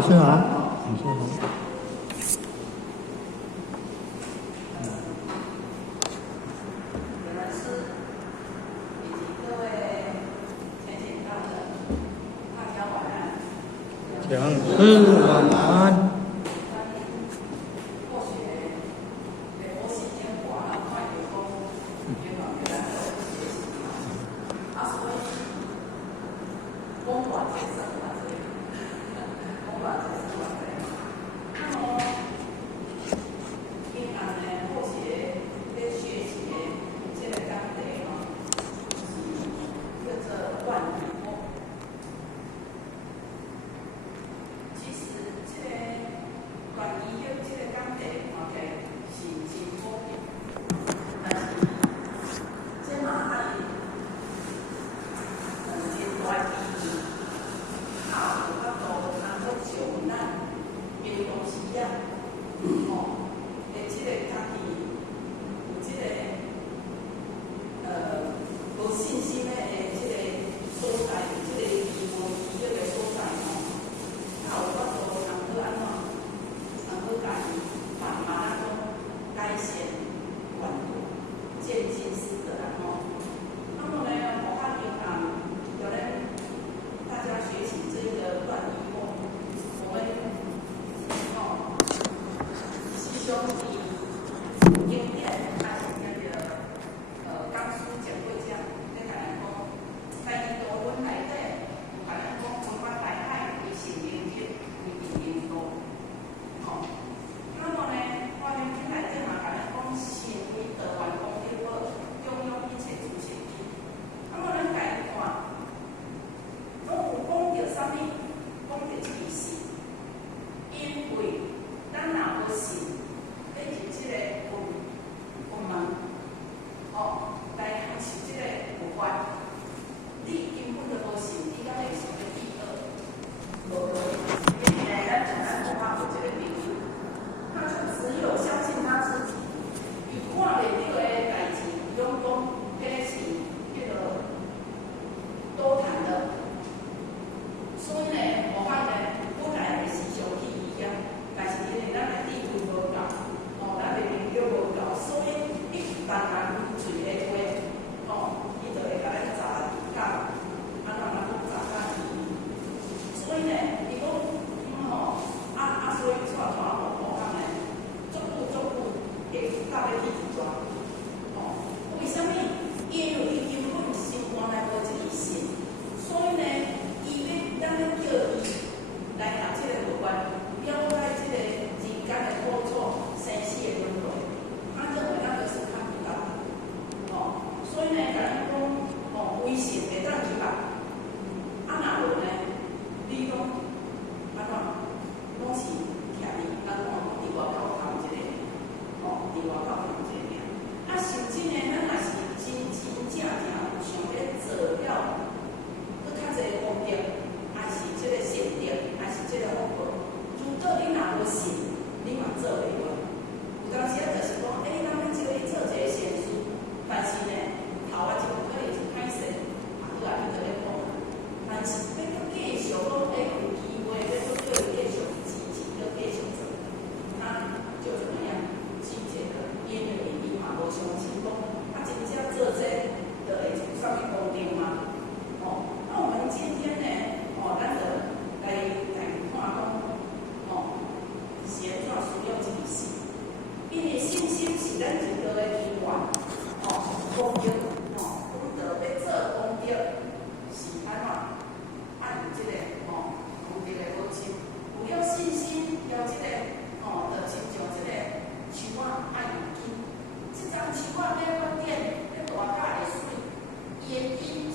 老师好，老师好。讲师晚安。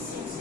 心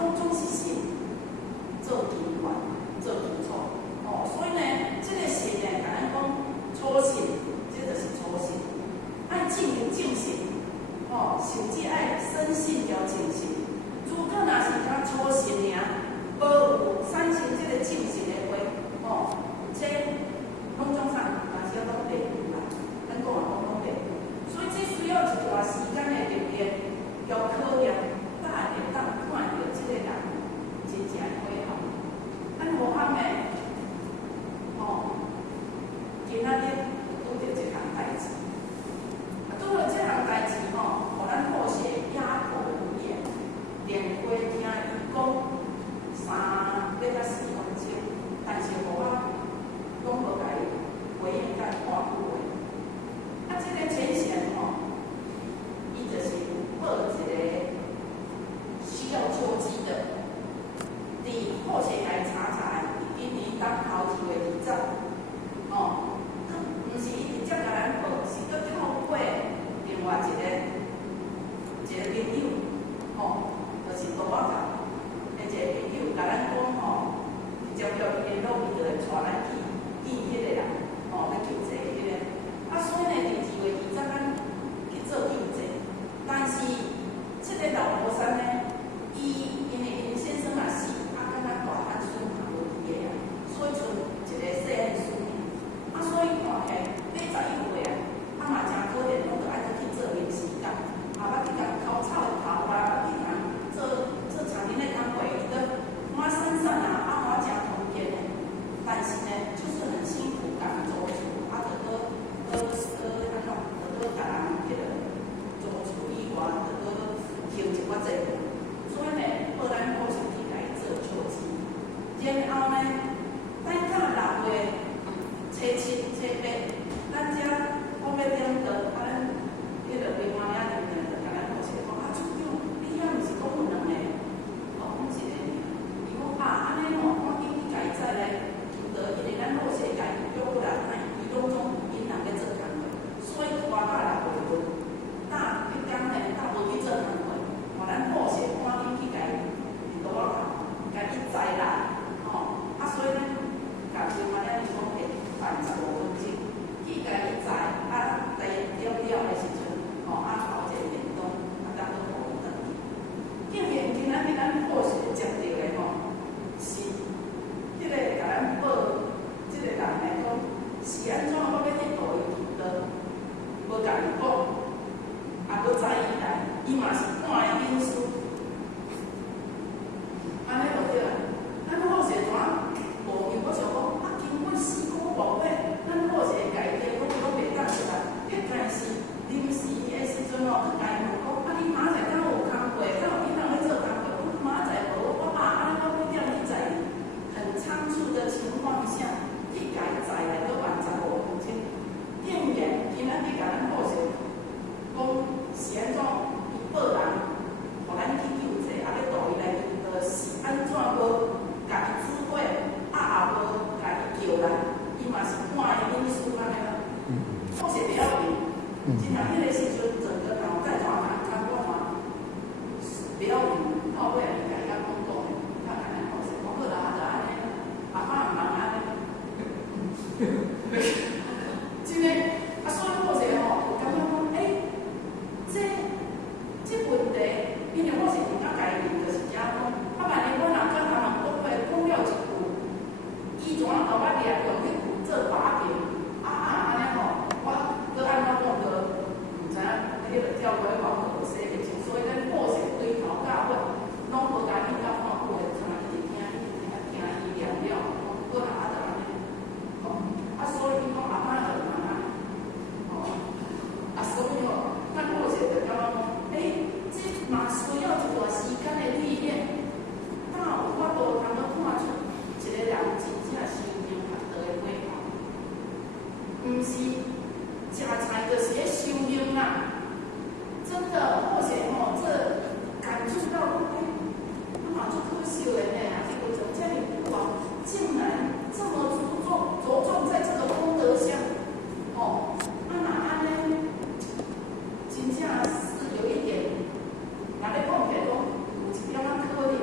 拢总是信做基本、做基础。所以呢，这个信呢，甲咱讲初信，这就是初信，爱进行正信，甚至爱深信了正信。如果若是讲初信尔，无有产生这个正信的话，这拢总啥，也是要拢袂有啦。咱讲啊，拢袂有。所以这需要一段时间的历练，要考验，才会当看到这个人真正的美好。咱无通的，今仔日拄着这项代志，拄着这项代志互咱好势哑口无言，连话听伊讲3要到4分钟，但是互我拢无甲伊回应甲半句话。这个前线伊就是报一个需要做机的，伫好势甲伊查查，今年当头2月20，毋是伊直接甲咱报，是搁透过另外一个朋友，就是大我头的一个朋友甲咱讲直接叫伊联络，伊就会带咱去迄个人，要救济迄个。所以呢，伫2月20咱去做救济，但是这个老婆山呢，因为因先生也死，敢若大汉孙也无伫个所以剩一个细汉孙尔。所以看起要11岁嘛真可怜，拢着爱去做临时工，捌去共抠草的头捌去共做长年的工课，伊都满散散满真通见的。但是呢，就是很辛苦，共做厝，就搁甲人迄个做厝以外，就搁休一寡济。所以呢，报咱好身体来做手机，然后呢，等到6月初7、初8，咱遮我要点到咱迄个平安岭里面，就甲咱好势讲处长，你遐毋是讲有2个，讲1个尔。伊讲安尼赶紧去甲伊再来求得，因为咱好势甲伊约过来，伊拢总因人咧做工课，所以拖到6月份，打迄天呢，打无去做工课，咱好势赶紧去甲伊伫倒头，甲伊载来，所以咱甲平安岭讲会办15分钟，去甲伊载，第1点了的时阵，熬一个电灯，当做互伊转去。竟然今仔日咱好势接到的是迄个甲咱报即个人来讲，是安怎我要去导伊去倒，无甲伊讲，也搁载伊来，伊嘛是赶的因素，安尼就对啦。咱好势怎无用？我想讲，根本4个月尾，咱好势家己的拢袂当出来。迄但是临时的时阵去家己问讲，你明仔载敢有工课？敢有囡仔咧做工课？我明仔载无，我安尼我几点去载你？很仓促的情况下，去家己载来都晚15分钟。竟然今仔日甲咱好势讲是安怎伊报人，互咱去救济，要导伊来救的是安怎无？家己指挥，也无家己叫来，伊嘛是赶的因素安尼啦。好势不要紧，真正迄个时阵整个脑袋转看我嘛，不要紧，到尾伊家己讲讲的，他安尼好势，我好啦，就安尼，爸毋忙安尼。真个，所以好势就感觉讲，这问题，因为我是毋敢家己就是这样讲。万一我若甲他人讲话讲了一句，伊怎甲我掠用迄句做把柄？安尼我搁安怎讲个，毋知影迄个调尾我好势袂清，所以咱好势对头到尾，拢无甲伊甲看过，像一直听伊念了，搁若就安尼，所以伊讲就安尼，所以咱好势就感觉讲，这嘛需要一段时间的历练。有法度通要看出一个人真正修行学道的美好，毋是食菜就是咧修行啦。真的，好势这感触到，嘛足可惜的呢，这个怎么这里不啊，竟然这么着重在这个功德上，那安尼，真正是有一点，若咧讲起来讲，有一点仔可怜。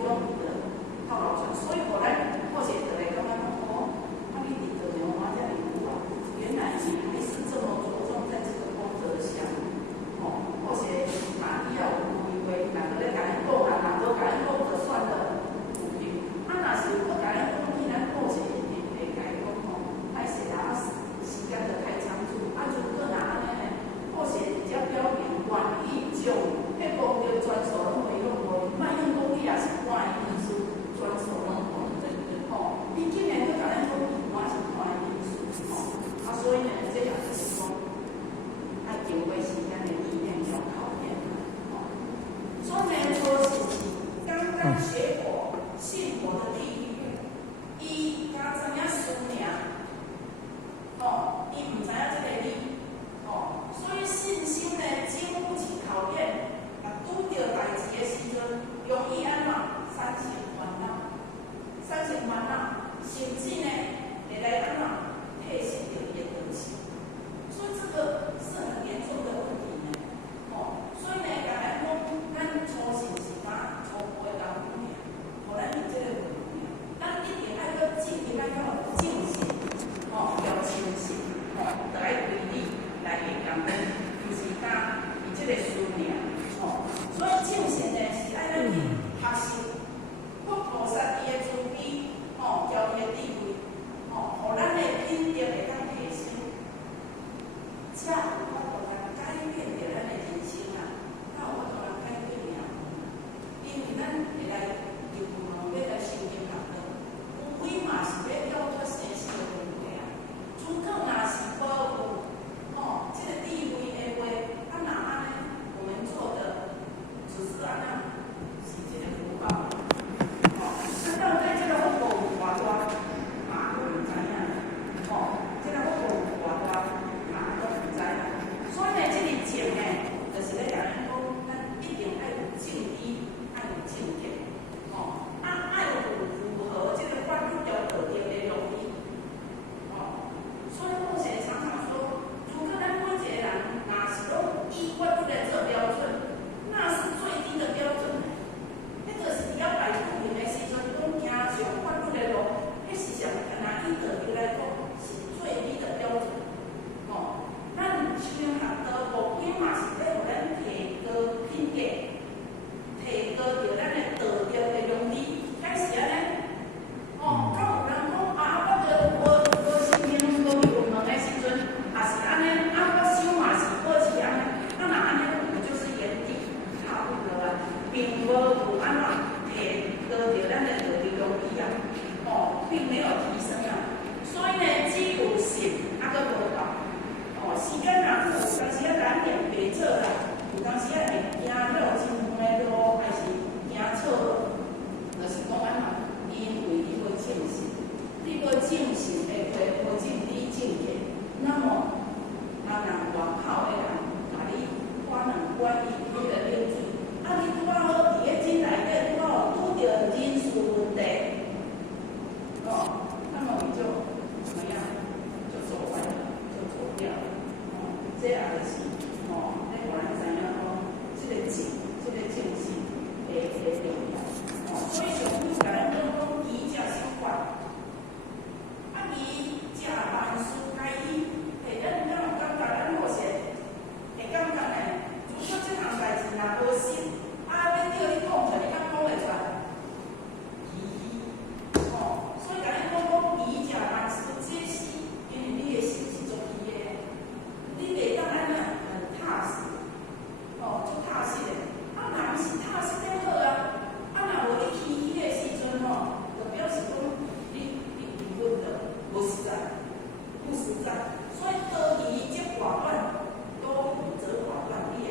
中的套牢船，所以后来或许就会感觉哦，啊，你伫做什么这样的苦啊？原来你还是这么着重在这个功德上，哦，或许啊，以后有机会，哪个咧甲你讲啊，哪个甲你讲就算了，有凭。啊，若是有甲你讲，既然或许一定会甲你讲吼，歹势啊，时间就太仓促，啊，如果若安尼呢，或许只表明愿意将迄功德传授拢袂用无，莫用讲你也是看的意思，传授拢无，吼，你竟然去甲咱讲，我是看的意思，吼，啊，所以呢，这也是讲，爱经过时间的历练要考验，吼。所以呢，说是刚刚学佛信佛的第一步，伊敢知影师名，哦，伊毋知影这个理，哦，所以信心呢经不起考验，啊，拄着代志的时阵，容易安怎产生烦恼，产生烦恼，甚至呢会来安怎退失着伊的德行，所以这个是很严重的问题呢，哦，所以呢，甲咱讲，咱初信是打初步的功夫尔，互咱有这个问题，咱一定爱个进，一定爱个进行，哦，要清醒，哦，就爱规律来会讲讲，就是讲伊这个思念，哦，所以正信呢是爱咱去学习，佛菩萨伊的慈悲，哦，教伊的智慧，哦，互咱的品德会当提升，才有法度来改变着咱的人生啊，才有法度来改变命运，因为咱会来入门要来修行学道，无非嘛是要了脱生死的问题啊，如果若是无有哦，这个智慧的话，啊那安尼，我们做的只是安那，是一个福报，哦，啊到底这个福报有偌大，嘛都毋知影，哦，这个福报有偌大，嘛都毋知影，所以呢，这个情呢，就是咧讲咱讲，咱一定爱有正义，爱有正见，哦，啊爱有符合这个法律条道德的容易，哦，所以目前常常说，如果咱每一个人若是拢依法律来做标准，那是最低的标准。迄就是伫了来ful面的时阵，拢行上法律的路，迄是上拿以道德来讲是最低的标准。哦，咱修行学道目的嘛是要互咱提高品格，提高着咱的道德的良知，该是安尼。哦，敢有人讲啊，我着无修行，无入门的时阵，也是安尼，啊，我修嘛是保持安尼，啊，若安尼，我就是原地踏步了啊，并无有安怎提高着咱的道德良知啊，哦，并没有提升啊，所以呢，只有信，啊，佫无道，哦，时间若久，有当时啊难免袂错啦，有当时啊会行了真远的路，还是行错，就是讲安怎，因为你无正信，你无正信的话，无正理正见，那么人外口的人，甲你关两关伊迄个冷水，啊，你拄啊好伫个井内底拄啊有拄着人事问题，哦，那么你就怎么样，就走歪了，就走掉了，哦，这也就是哦，你互咱知影讲，这个正，这个正信会重要，哦，所以上古甲咱讲讲以家相关，啊，以家万事皆依，会咱敢有感觉咱好势？会感觉呢？如果这项代志若无信，啊，要叫你讲出来，你敢讲会出来？哦，所以甲你讲以家万事皆悉，因为你的心是足依的，你袂当安尼很踏实，哦，足踏实的。啊，若毋是踏实得好啊，啊，若无你起迄个时阵吼，就表示讲你根本就无实在，不实在。所以多疑则寡断，多疑则寡断，你会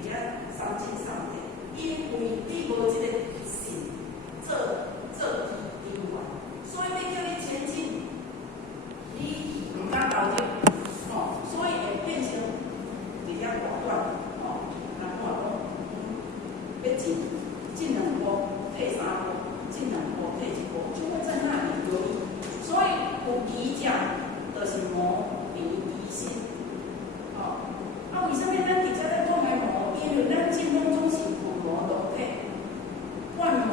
伫遐三进三退，因为你无这个信做因缘，所以要叫你前进，你毋敢投入，哦，所以会变成比较寡断，哦，人看讲，要进两步，退三步，进两步，退一步，就会在那里犹豫。所以有疑者，就是魔迷疑心，哦，啊，为什么咱伫遮咧讲的魔？因为咱心中总是有魔同体，万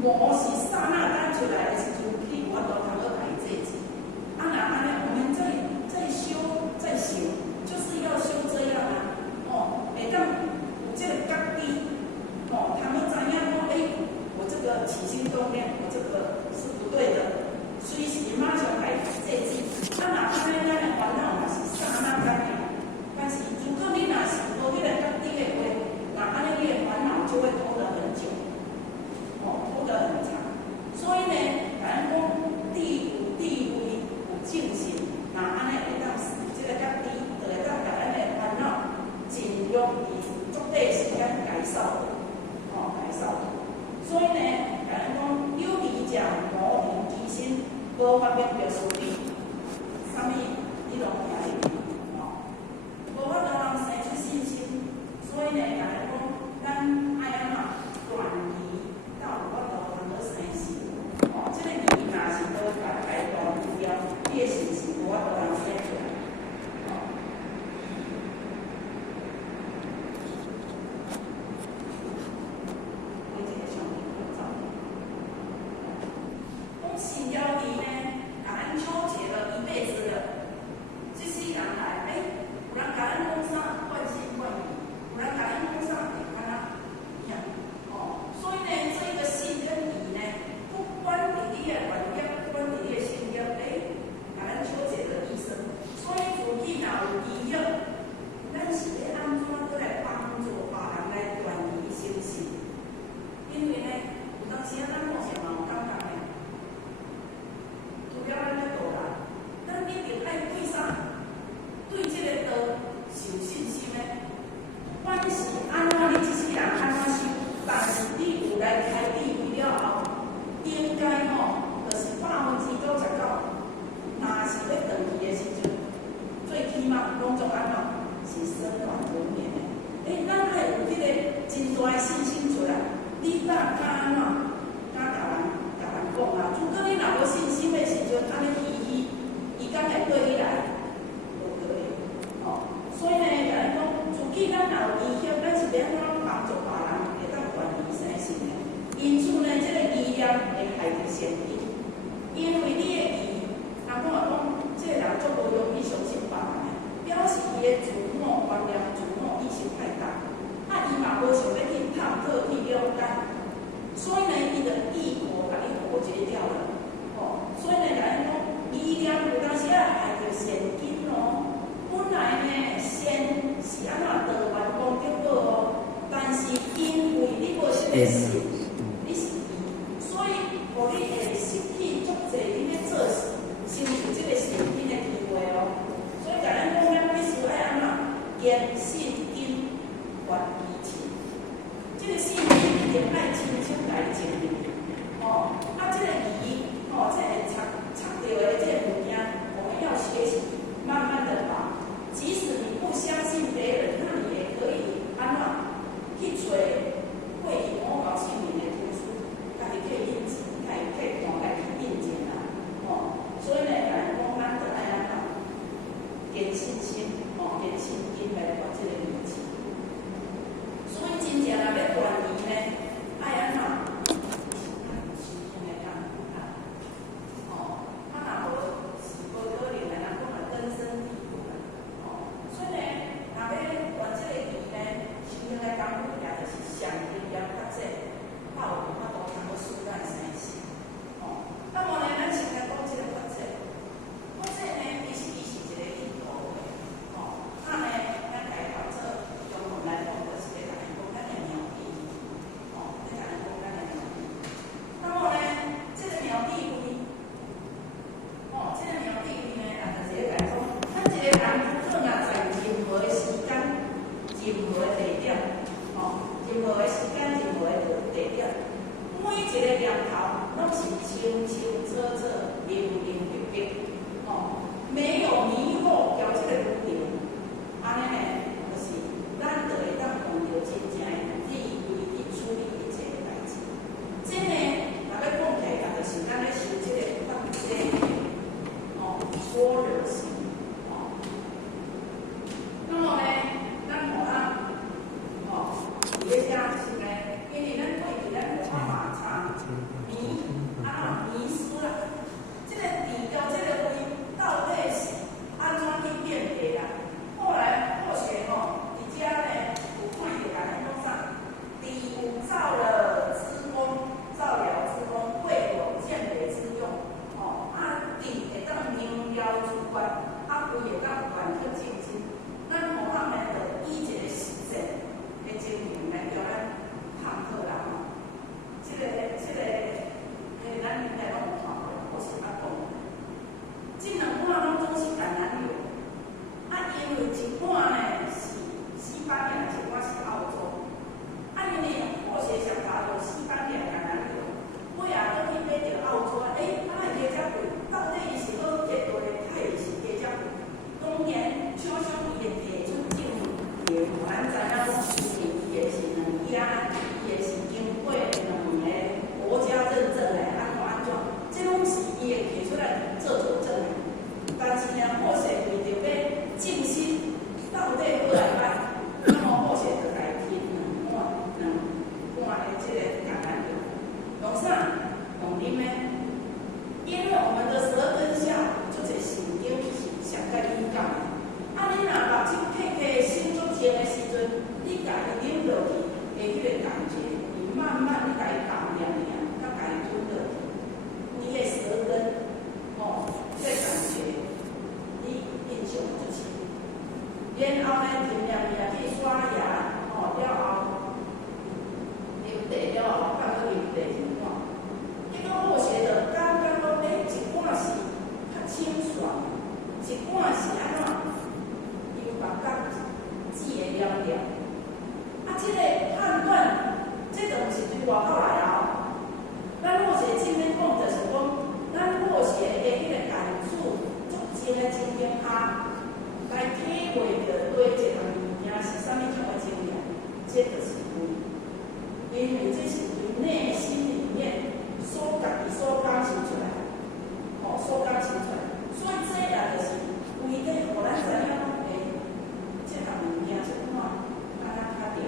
魔是刹那间出来的时阵，去我都通好来这己。啊，那安尼，我们在修在行，就是要修这样啊。哦，会当有这个觉知，哦，他们知影讲，我这个起心动念，我这个是不对的，随时马上来制止。啊，那安尼咱的烦恼嘛是刹那间的，但是如果你若是无迄个觉知的话，那安尼你的烦恼就会拖得很久，拖得很长。所以呢，咱讲第五智慧有正信，那安尼会当这个觉知，就会当把咱的烦恼尽容易足短时间减少，减少。所以呢，咱讲有理者无凭其心，无法面着事理，啥物你拢听会懂，无法度让生出信心。所以呢，咱讲咱爱安怎断疑，到有法度通好生信。这个疑若是都把它断掉，你的信心无法度通生出来。信了你呢，甲咱纠结了一辈子了。这世人来，有人甲咱讲啥惯心惯疑，有人甲咱讲啥会敢若听。所以呢，这个信跟疑呢，不管伫你的原业，不管伫你的信业，甲咱纠结了一生。所以自己若有疑业，咱是要安怎过来帮助别人来断疑心信？因为呢，有当时咱目前嘛有感觉呢。除了咱咧道啦，咱一定爱对啥？对这个道是有信心的。管是安怎你一世人安怎修，但是你有来开智慧了后，应该就是99%。若是要断去的时阵，最起码拢总安怎是生还文明的。咱爱有迄个真大的信心出来，你敢安怎？敢甲人讲啊？如果你若无信心的时阵，安尼伊敢会对你来？无可能。所以呢，咱讲自己咱若有疑业，咱是要安怎帮助别人会当断疑生信的。因此呢，这个疑念会害着善因，因为你的疑，人讲这个人足无容易相信别人的，表示伊的自我观念、自我意识太大，伊嘛无想要去探讨、去了解。所以呢，伊就异果把你破解掉了。所以呢，咱讲疑念有当时害着善因本来呢，善是安怎得完功德报但是因为你无这个信，你是疑，所以互你会失去足侪你咧做事，成就这个善因的机会所以咱讲咱必须爱安怎言信因还疑情，这个信因一定爱清清来证明。这个疑，这个插到的这个物件，我们要学习，慢慢的把。即使你不相信别人，那你也可以安怎去找会以某高姓名的图书，家己可以印证，可以看来去印证所以呢，咱讲咱就爱安怎坚信心，坚信因来把这个理解。所以真正若要断疑呢，爱安怎？没有迷惑，表这个如流，安尼呢，就是咱就会当用着真正的智慧去处理一切的代志。这呢，若要讲起来，就是咱咧修这个放生般若心那么呢，咱看伫咧遮就是呢，因为咱过去咱无法马查。个情况。结果好势就感觉讲，一半是较清爽，一半是安怎？因目角只会了了。啊，这个判断，这就毋是对外口来啊。咱好势正面讲，就是讲，咱好势的迄个感触，足真的真明下，来体会着对一项物件是啥物种的经验，这就是胃，因为这是对内心里面所家己所感受出来，所感受出来，所以这也就是胃咧，互咱知影讲，这项物件即款，敢若较凉，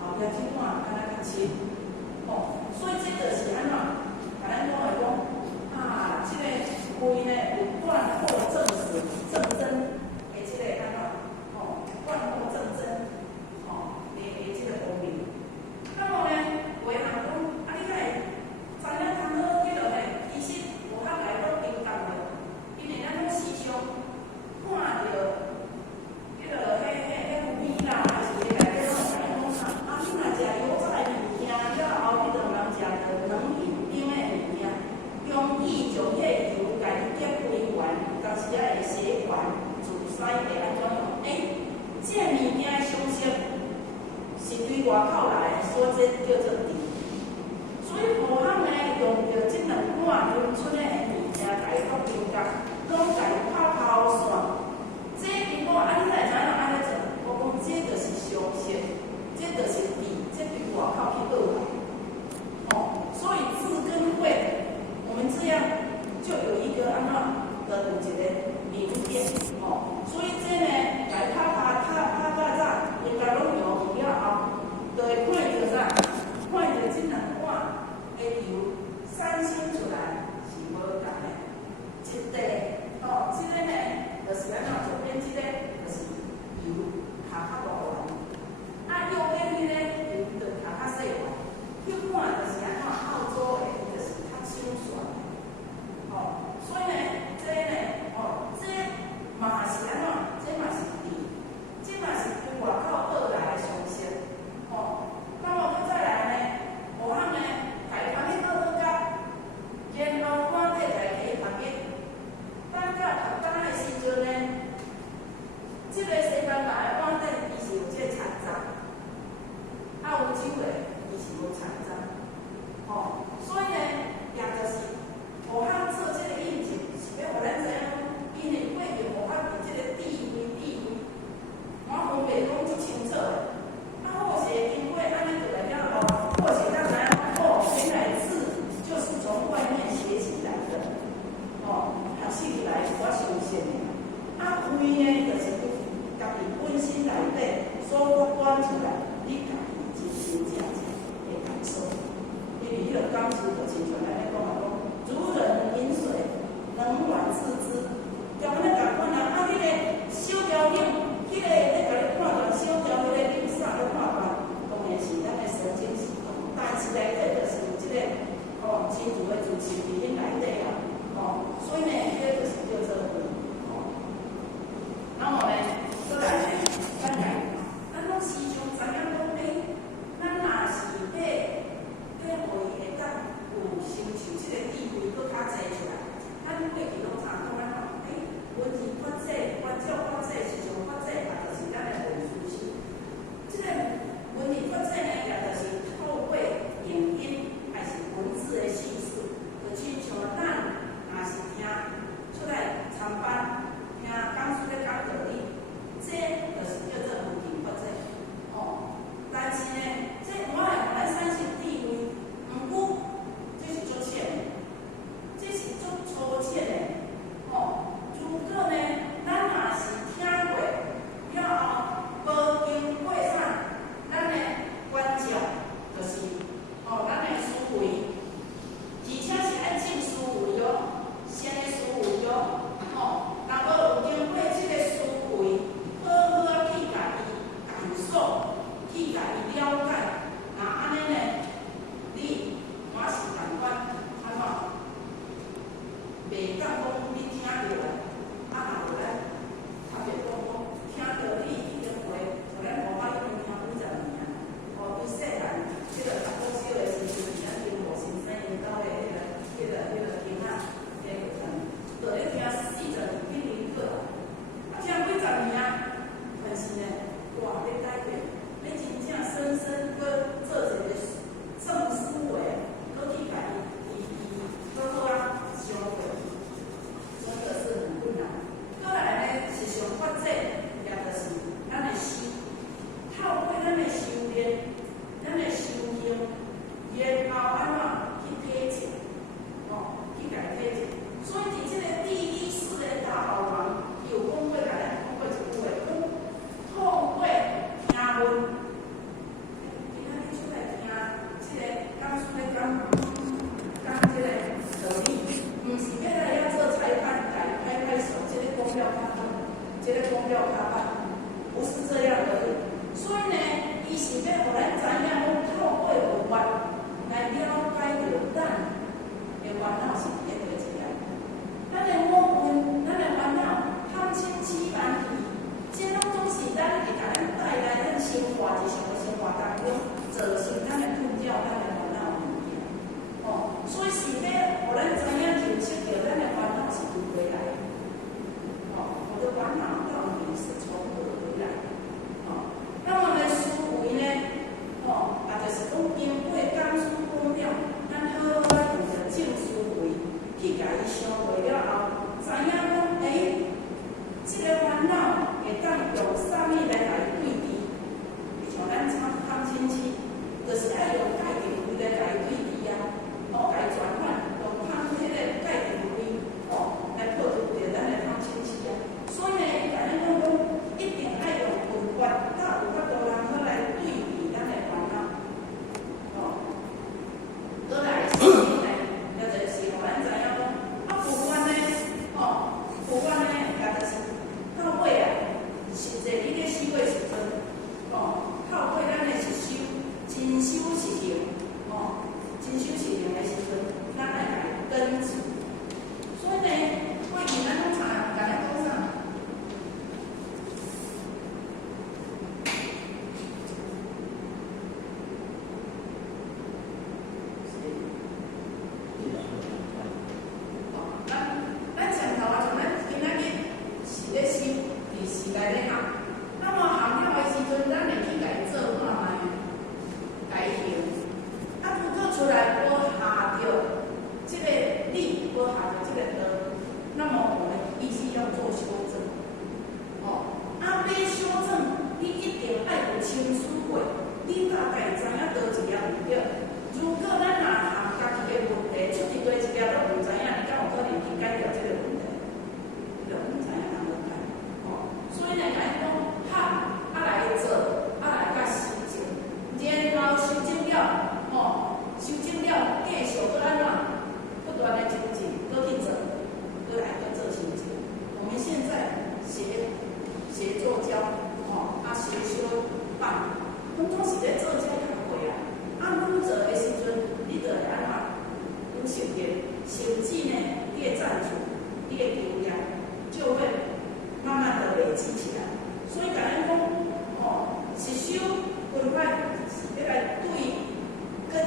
后壁即款敢若较深，所以这就是安怎？甲咱讲的讲，这个胃呢有断后正实正真的这个安怎？断后正真，的这个功能。那么呢，有的人讲，你哪会知影通好？迄落呢，其实有较来都敏感的，因为咱拢时常看到，迄落鱼片啦，还是内底拢会讲，你若食油炸的物件，了后迄落人食着软油冰的物件，容易将迄个油甲你结归完，当时啊会血管阻塞会安怎样？这个物件的相识是对外口来，所以这叫做甜。所以互咱呢用着这两款农村的物件来做评价，拢来拍抛线。这如果你来知影安尼做，我讲这就是相识，这就是甜，这对外口去学来。所以字跟会，我们这样就有一个安怎的有一个明辨。所以这呢来拍到啥，应该拢用了后，就会看到啥？看到这两款的油产生出来是无同的。一块这个呢，就是安怎左边这个就是油下较大碗，右边这个油就下较细碗。一款就是安怎澳洲的，就是较清爽。所以呢，这呢，这嘛是安怎？这嘛是甜，这嘛是对外口学来的常识。那么佮再来呢，互咱呢，家旁边学甲，然后赶底来家旁边，等到读档的时阵呢，这个西班牙的赶底伊是有这个残渣，澳洲的伊是无残渣。所以呢，也就是互咱做这个印证，是要互咱知影，因为过去互咱伫这个地位，我分袂讲足清楚的。好势经过安尼就来了后，或许咱知影原来字就是从外面学起来的，学起来我相信的。胃呢，就是家己本身内底所发展出来，你家己真正的感受。因为迄个感受就亲像咱咧讲如人饮水，冷暖自知。就安尼共款迄个小条领，迄个咧甲你判断小条迄个领啥咧判断，当然是咱的神经系统，但是内底就是有一个真主的自身伫恁内底啊，所以呢，迄个就是叫做胃。然后呢，再来呢，咱拢时常知影讲，咱若是要胃会当有承受这个地位搁较济出来，咱过去拢常讲安怎？文字发展、关照发展、市场发展，也就是咱的文书系。这个文字发展呢，也就是透过影音还是文字的叙述，就亲像咱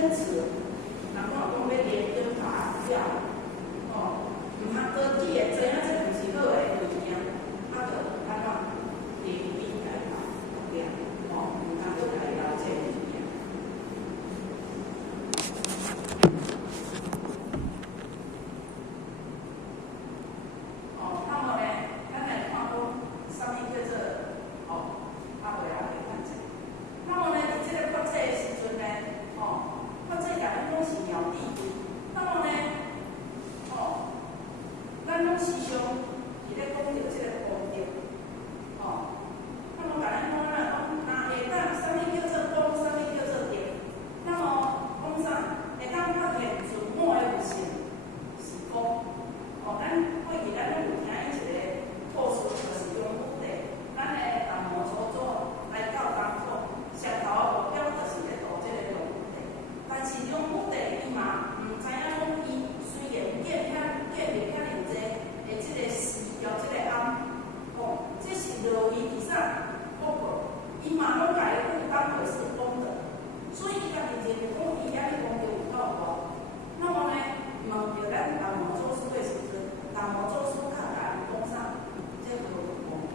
坚持，人讲要练英法了，哦，毋通高记的，知影这毋是好的物件，就安怎练笔来练，哦，毋通搁来了解物件。哦，那么呢，咱来看讲啥物叫做哦，啊袂晓会看册。那么呢，伫即个发册的时阵呢，哦，发册甲咱讲是鸟地图。那么呢，哦，咱拢时常伫咧讲着即个功德，哦，那么甲咱讲啦，若会当啥物叫做功，啥物叫做德？那么讲啥？会当发现自我的有性是功。哦，咱过去咱拢有听伊一个故事，就是杨武帝，咱的唐末初祖来到东土，上头的目标就是咧渡即个杨武帝。但是杨武帝伊嘛毋知影讲伊虽然建立遐尼济的即个事业，即个庵，哦，这是落于伫啥福报，伊嘛拢家己当作是功德，所以伊家己认为讲伊遐个功德有够大。那么呢，问着咱唐末祖师的时阵，唐末祖师较甲伊讲啥？这何无功德？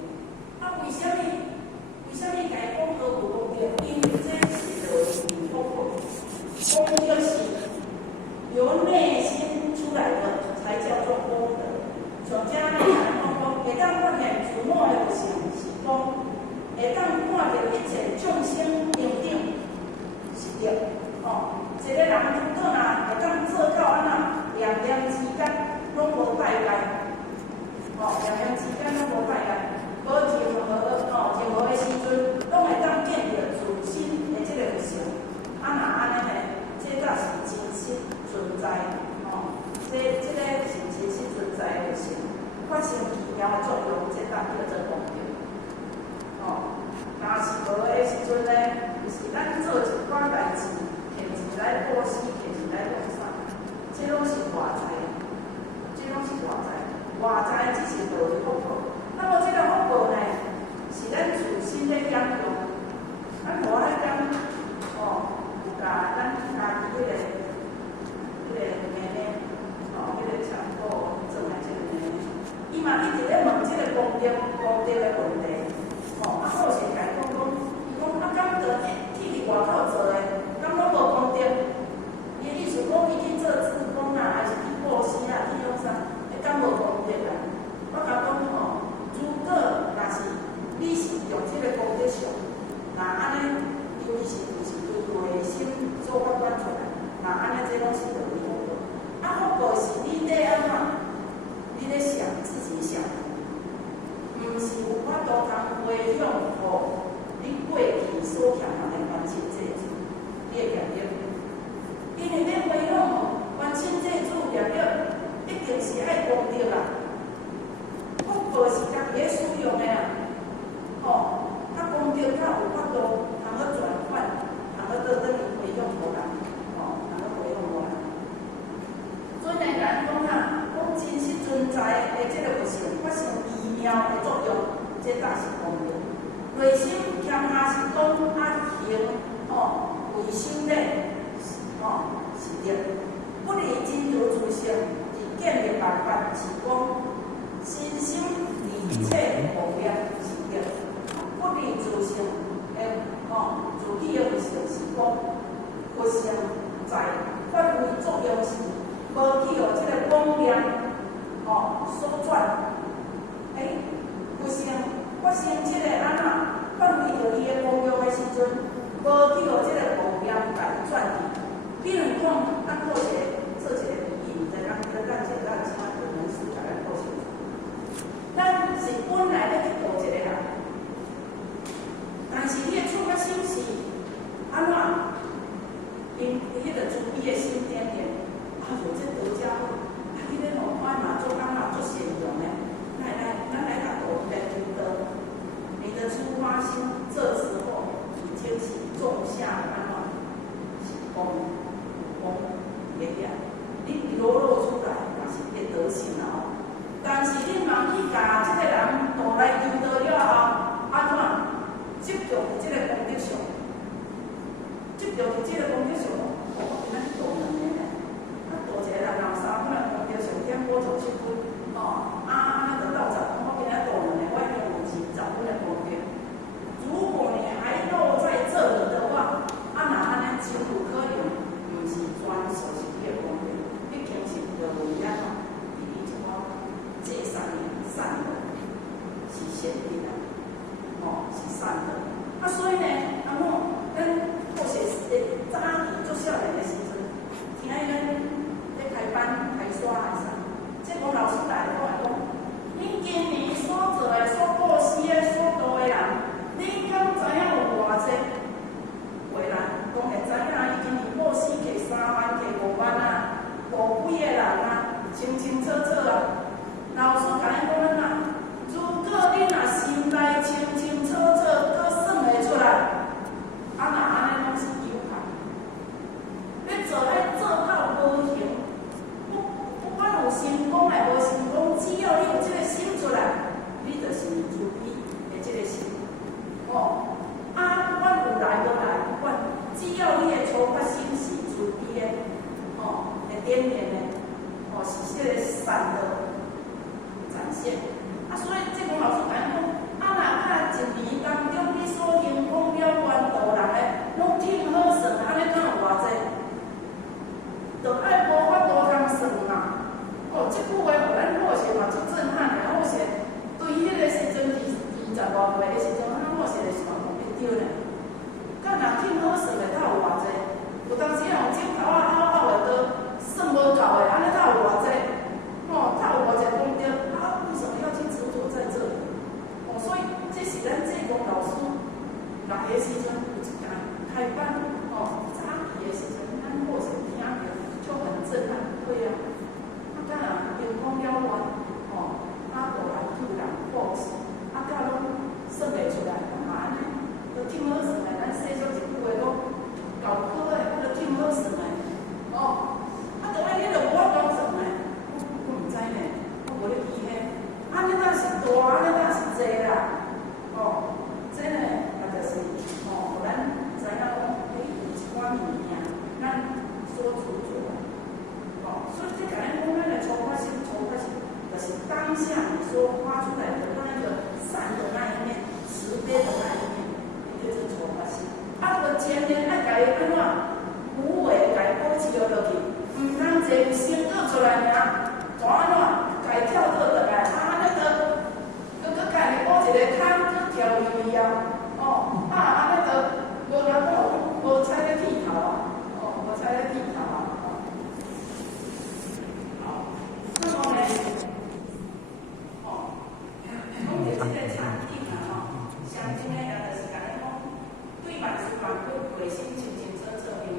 啊，为虾米？为虾米家讲何无功德？因为这是落于福报，功德是由内心出来的，才叫做功德。从家里来讲讲，会当发现自我的有性是功，会当看到一切众生平等是德。哦，一个人如果若会当做到安那两两之间拢无带来，哦，两两之间拢无带来，无任何任何的时阵，拢会当见到自身的即个有性。啊，若安尼呢，这才是真实存在，哦，这个是真实存在的有性，发生奇妙的作用，这才叫做功德。哦，若是无的时阵呢，就是咱做一寡代志。来布施，其实来做啥？这拢是外在，这拢是外在，外在只是道的福报。那么这个福报呢，是咱自身的养用。咱无迄讲，哦，有甲咱家己迄个妹妹，哦，迄个强迫做来这个妹妹，伊嘛一直咧问这个功德的问题。哦，啊，好势甲伊讲，伊讲啊，敢得去外口做的？拢无功德，伊意思讲，伊去做志工啊，还是去布施啊，去用啥，敢无功德啊？我甲讲吼，如果若是你是用即个功德上，那安尼，尤其是就是对内心做发展出来，那安尼这拢是道理福报。啊，福报是你咧安怎？你咧想自己想，毋是有法度通回向互你过去所欠人的关心这种。业业业，因为要回向完成这主业业，一定是爱功德啦。福报是家己咧使用的啊，哦，啊功德较有法度通去转换，通去倒转去回向无人，哦，通去回向无人。所以呢，咱讲啊，讲真实存在的这个有性发生奇妙的作用，这才是功德。内心欠下是讲啊行，哦。为心咧，哦，是德；不离真如自性，是建立办法是讲身心离切无业是德；不离自性的，哦，自己的有性是讲佛性在发挥作用时，无去互这个光亮，哦，所转。佛性发生这个安那发挥着伊的功用的时阵。无去互即个光亮甲伊转去，比如讲，咱做一个比喻，毋知咱一个请有门师甲咱讲清楚。咱是本来咧去度一个人，但是你的出发心是安怎？因迄个慈悲的心点点，啊，有这德家伙，啊，你咧吼看嘛做刚好做善良的，咱来甲度来福德，你的出发心这时候。就是种下安怎是功业业，你流露出来也是个德性啦吼。但是你茫去甲即个人渡来诱导了后，安怎执着伫即个功德上，执着伫即个功德上，哦，啊，当然你就无法讲什么，我唔知呢，我无咧记呢。啊，你那是大，你那是济啦，哦，这呢，啊就是哦，咱知影讲，有一款物件，咱所处做，哦，所以这个咱讲咱的出发心，就是当下你所发出来的那个善的那一面，慈悲的那一面，你就是出发心。啊，我前面爱家己安怎无为，家己保持落去，唔通坐先倒出来尔，怎安怎家己跳倒倒来，啊，那个，佮家己补一个空，佮跳位位啊，哦，啊，安尼就无人讲，无踩咧铁头啊，哦，无踩咧铁头啊，哦，那么呢，哦，讲到这个场景啊，吼，象征的也就是讲咧讲，对万事万物，回心求神，做面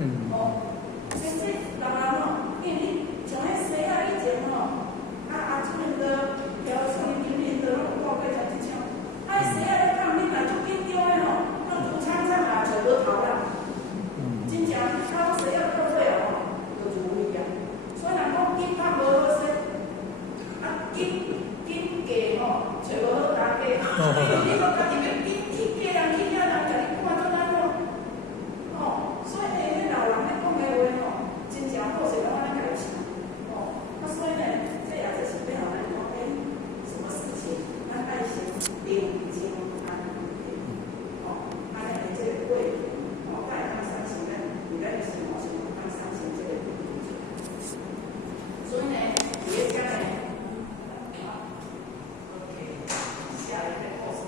哦，所以这人吼，因为你像迄西仔以前吼，阿主任都调上面今年都拢有教过像即种，西仔咧讲，你若足紧张的吼，那拄常常啊找无头啦，真正考西仔到尾吼，就如意啊。所以人讲紧拍无好势，紧嫁吼，找无好搭嫁，你讲家己要紧去嫁人去遐人，家己看做安怎？哦，所以迄老人咧讲的话吼，真正好势拢安尼家己想，哦，所以呢，这也就是要互咱讲，什么事情咱爱先定睛安定，哦，安尼的这个过程，哦，才会当产生咱伫咱的生活中当产生这个定睛。所以呢，伫咧遮呢。下一个故事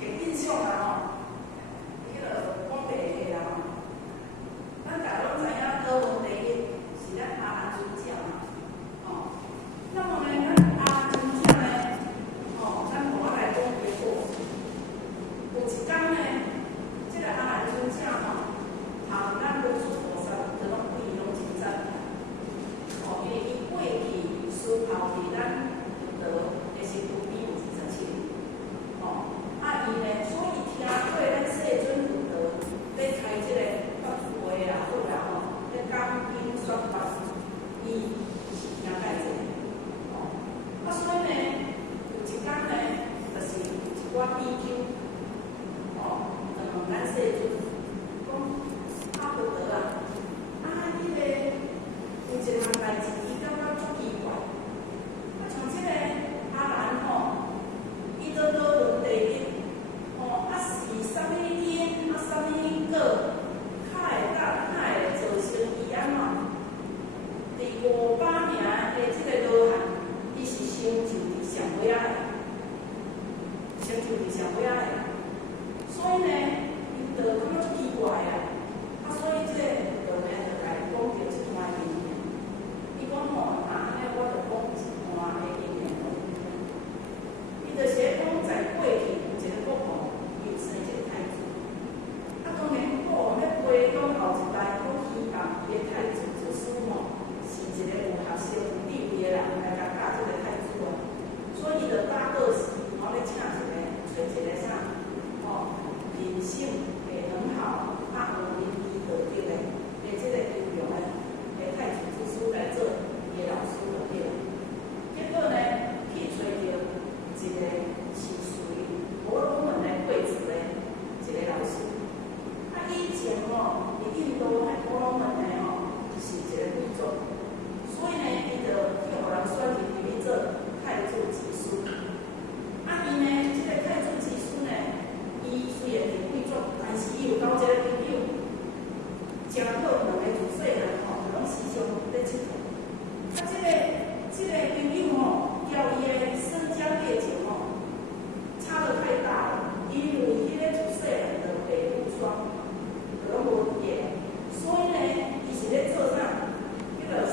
给印象啊吼，迄个我爸个啦吼，咱大家拢知影高文第一是咱阿安尊者嘛，哦，那么呢，咱阿安尊者呢，哦，咱互我来讲伊个故事。有一天呢，这个阿安尊者吼，同咱文殊菩萨就拢不一样真赞，哦，因为伊过去思考伫咱得的是有比有17年，哦，伊呢，所以听过咱世尊有道咧开这个法会啦，好啦吼，咧讲经说法，伊是听介济，哦，所以呢，有一天呢，就是一寡比丘，哦，就问咱世尊，讲不得啊，迄个有一项代志，伊感觉足奇怪。像这个阿兰吼，伊都讨论第一，吼，是啥物因，啥物果，较会造成伊安怎？第500名的这个罗汉，伊是成就伫上尾仔的，成就伫上尾仔的，所以呢，伊就感觉足奇怪啊。所以这个呢，就来讲到一段经验。伊讲吼，安尼我就讲一段的经验。伊就是讲在过去有一个国王，伊有生一个太子。当然国王咧培养后一代，我希望伊个太子就是吼，是一个有学识、有地位的人来甲教这个太子啊。所以伊就打报时，然后咧请一个找一个啥，哦，品性会很好，有仁义道德的，这个优良的太子之师来做伊个老师就对了。结果呢，去找到一个是属于婆罗门的贵族的一个老师。以前吼，伫印度迄婆罗门的吼是一个贵族，所以呢，伊就去互人选入去做太子之师。伊呢，这个太子之师呢，伊虽然是贵族，但是伊有交一个朋友，真好，两个自细汉吼就拢时常咧佚佗。这个朋友吼，交伊的身家背景吼，差得太大了，因为迄个自细汉就爸母双，就拢无业，所以呢，伊是咧做啥？迄个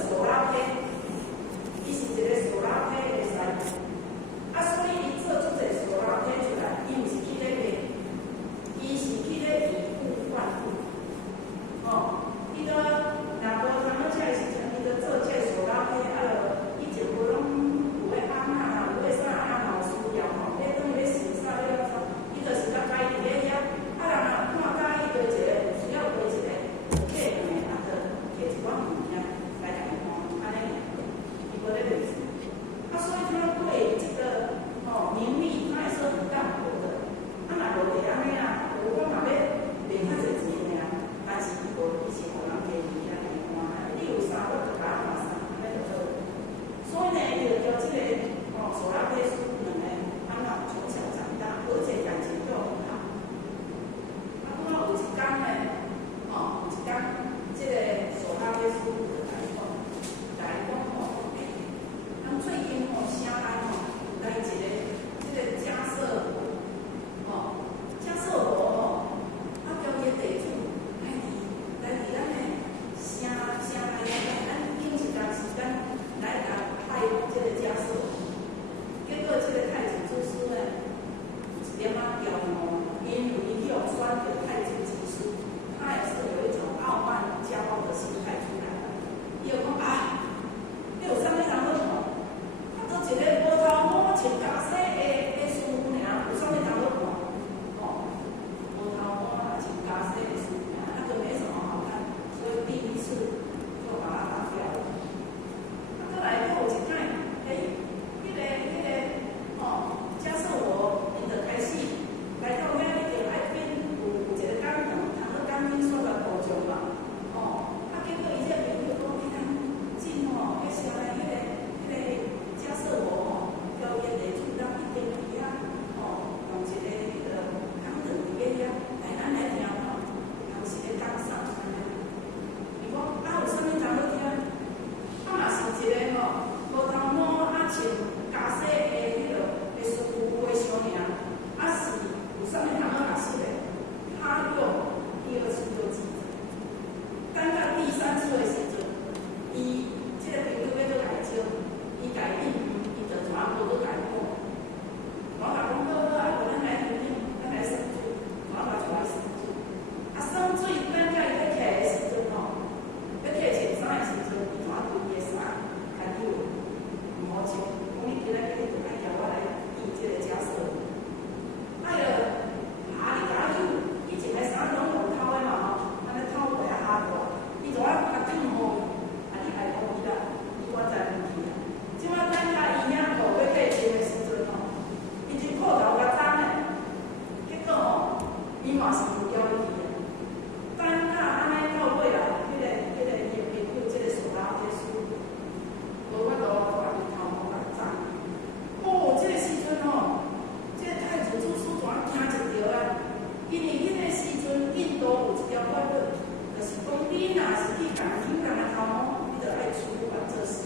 你若是去共人的头毛，你就爱处罚做死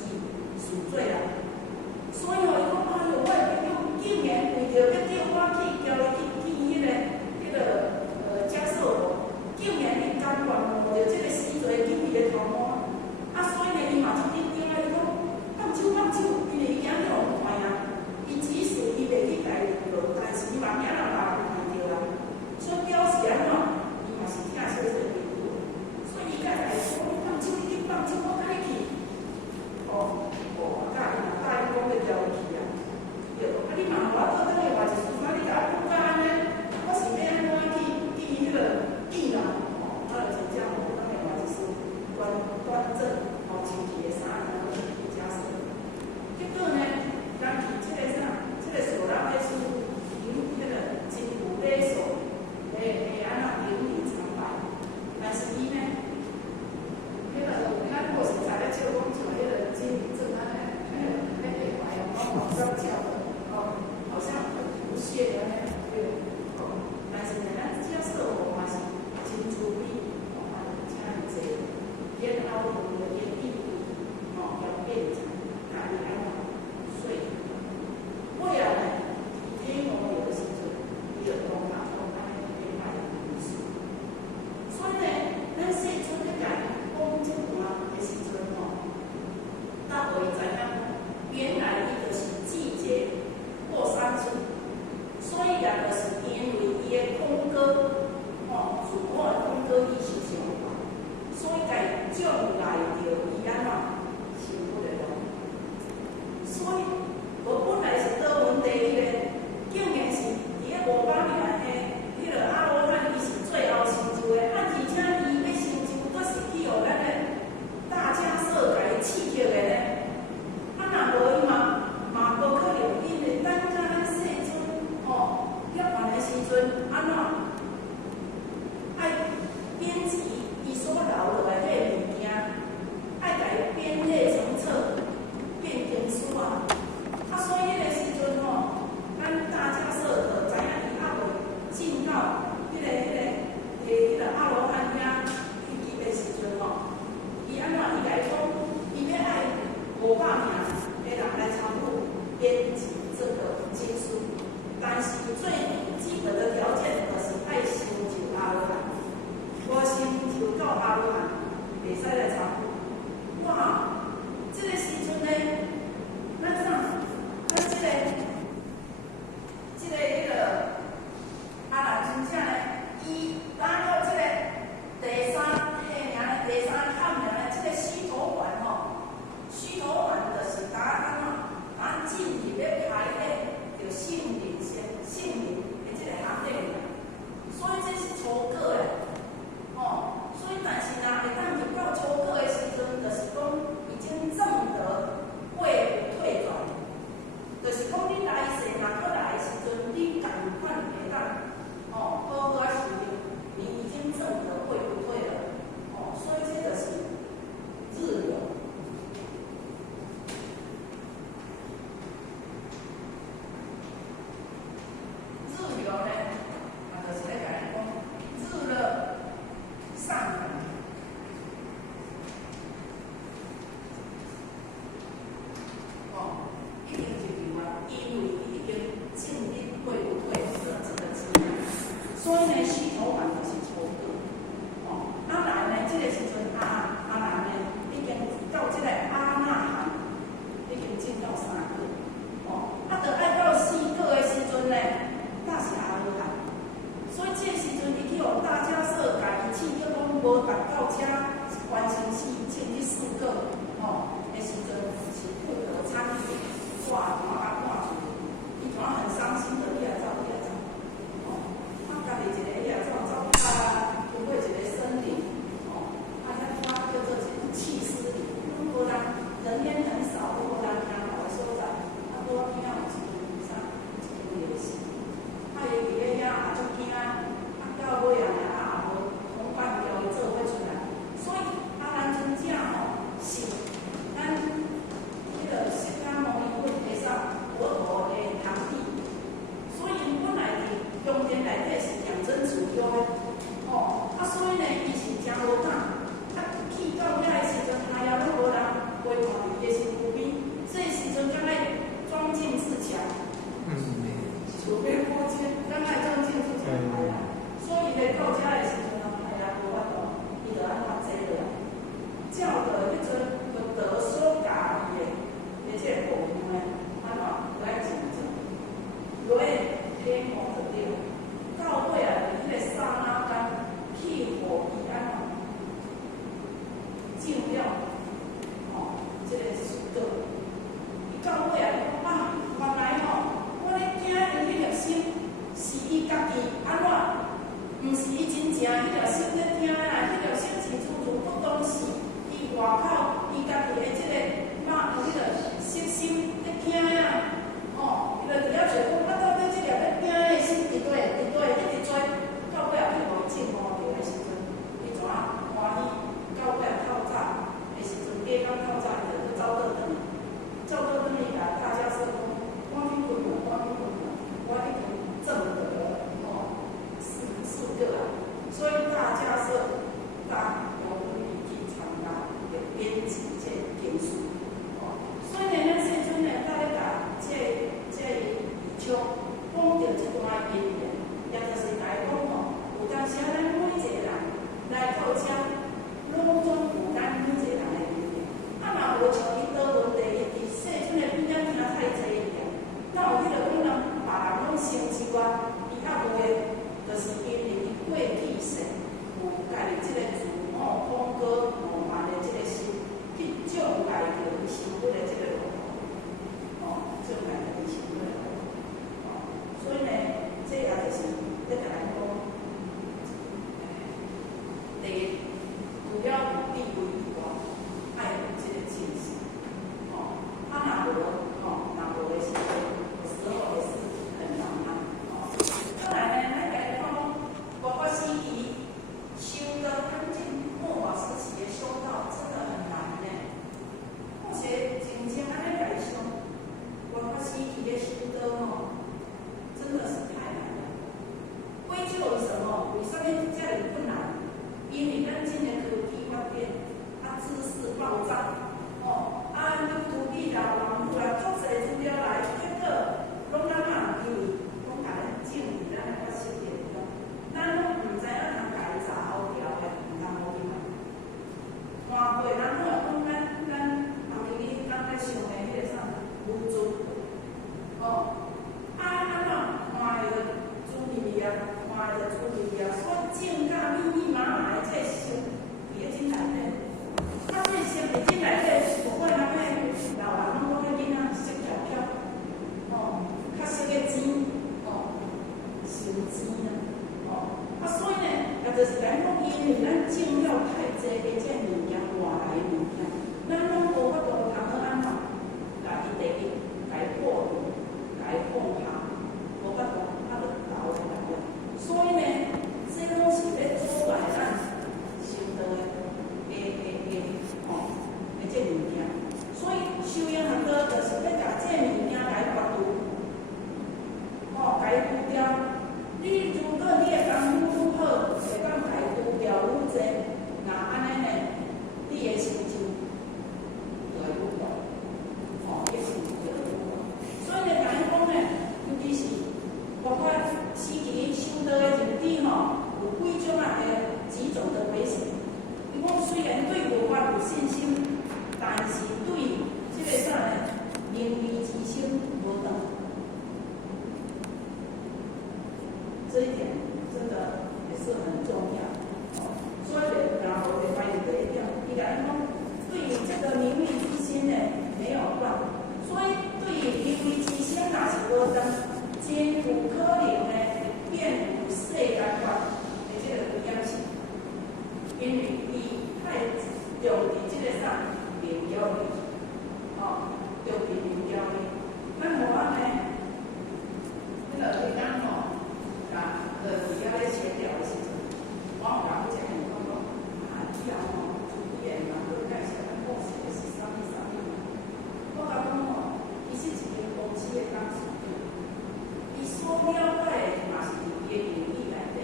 赎罪啦。所以吼，伊讲哎哟，我的朋友竟然为着要叫我去交伊去迄个家属哦，竟然伊甘愿冒着这个死罪救伊的头毛，所以呢，伊嘛就顶顶啊，伊讲放手，因为伊惊着互害啊。伊只是伊袂去家落，但是伊嘛惊人把人害着啊。所以表示安怎，伊嘛是疼惜这个朋友，所以伊甲来讲，放手，你放手，我甲你去。我甲伊嘛答应讲要交伊去啊。对，你嘛互我倒转去画一束花，你甲我讲安尼，我是要安怎去迄个见人？我就真正倒转去画一束端正穿起的衫，然后去家属。结果呢，人去这个啥，这个所人要输赢迄个真有礼数，会安怎赢利长败，但是伊呢，迄个有看过是在咧笑讲像迄个金鱼正安尼，那个怀啊，好叫的，好像很不屑的呢，对，但是呢，咱家属我嘛是真注意，请伊坐，然后有个演义，要变成哪里安怎睡，为了呢，天我有的时阵，伊就讲安尼变坏的故事，所以呢，咱细阵咧甲伊讲这段的时阵大家会知影，原来伊就是季节过山猪，所以也就是因为伊的空歌，自我的空歌意识上大，所以甲伊将来着伊安怎受不了。所以我本来是倒问题迄个，竟然是伫个500年的迄个阿罗汉，伊是最后成就的，而且伊要成就，都是去互咱的大家社甲伊刺激的呢。若无伊嘛无可能，因为咱细阵约饭的时阵安怎爱编辑伊所留落来迄个物件，爱甲伊编列成册，变经书啊。所以迄个时阵咱大家社就知影伊还未进到迄个阿罗汉遐预期的时阵伊安怎伊甲伊讲，伊要爱500名的人来参与编辑这个经书，但是最基本的条件就是爱成就阿罗汉，无成就到阿罗汉，袂使来参与。哇，这个时阵呢，咱迄个阿难尊者呢，伊拿到这个第三坎呢，这个须陀洹须陀洹就是安怎进入要排列着姓名的这个行列，所以这是初果嘞，所以但是若会当入到初果的时阵，就是讲已经证得会不退转，就是讲你来世若搁来的时阵，你同款会当好好啊修行，你已经证得会不退了，所以这就是日流。日流呢，就是咧甲咱讲日乐上等，一定就有啊，因为伊已经证得会不退的这个资格，所以呢，须陀洹就是初果。来呢，这个时阵阿难呢，已经到这个阿那含，已经进到3果。就爱到4果的时阵呢，那是阿罗汉。所以这个时阵，伊去互大家社甲伊刺激讲无达到遮完成进去4果，的时阵是不可参与。哇，把挂住，伊突然很伤心的，你来走，家己一个你来走啊，经过一个森林，他叫做弃尸林，无人人烟很少，无人听到的所在，无听到有一啥一个游戏，伊伫咧遐也足惊，到尾啊也无同伴调伊做伙出来，所以阿难尊者是咱迄个释迦牟尼佛菩萨字爆炸，哦，啊，你土地啦、网络啦，足侪资料来，结果拢咱嘛因为拢甲咱整理咱的发生点用，咱拢毋知影通家己查好条的，毋通好去问。换过咱拢讲咱后日你刚才想的迄个啥无助，哦，安怎看的注意力啊，看的注意力啊，所以种甲密密麻麻的这些伫咧真内底。啊，这些伫真内底，不管咱个老人拢讲囡仔识条条，哦，较识个钱，哦，收钱啊，哦，啊，所以呢，啊，就是讲因为咱种了太济的这物件，外来的物件，咱拢无法度通好安怎，家己第一，家己破除，家己放下，无法度，啊，就留在内底。所以呢，这拢是咧阻碍咱修道的。这物件，所以修养学科就是要甲这物件来拔除，哦，甲伊除掉。你如果你的功夫愈好，会当甲伊除掉愈济，那安尼呢，你的成就就会愈大，哦，你的成就就会愈大。所以呢，甲伊讲呢，尤其是包括时期修道的日子吼，有几种几种的危险。伊讲虽然对佛法有信心。但是对这个啥呢，认为之心无等，这一点真的也是很重要。哦，所以然后就发现这一点，伊讲对于这个明慧之心呢没有断，所以对于明慧之心若是无等，真有可能呢变有世间法的这个危险性，因为伊太重伫这个啥。灵教的，哦，就比灵教的，那无安呢？那个对咱吼，啊，比较咧协调的时阵，我有甲这个讲讲，啊，以后吼，主演嘛，都介绍咱故事是啥物啥物。我甲讲吼，伊是一间公司的董事长，伊所了解的嘛是伫伊的领域内底。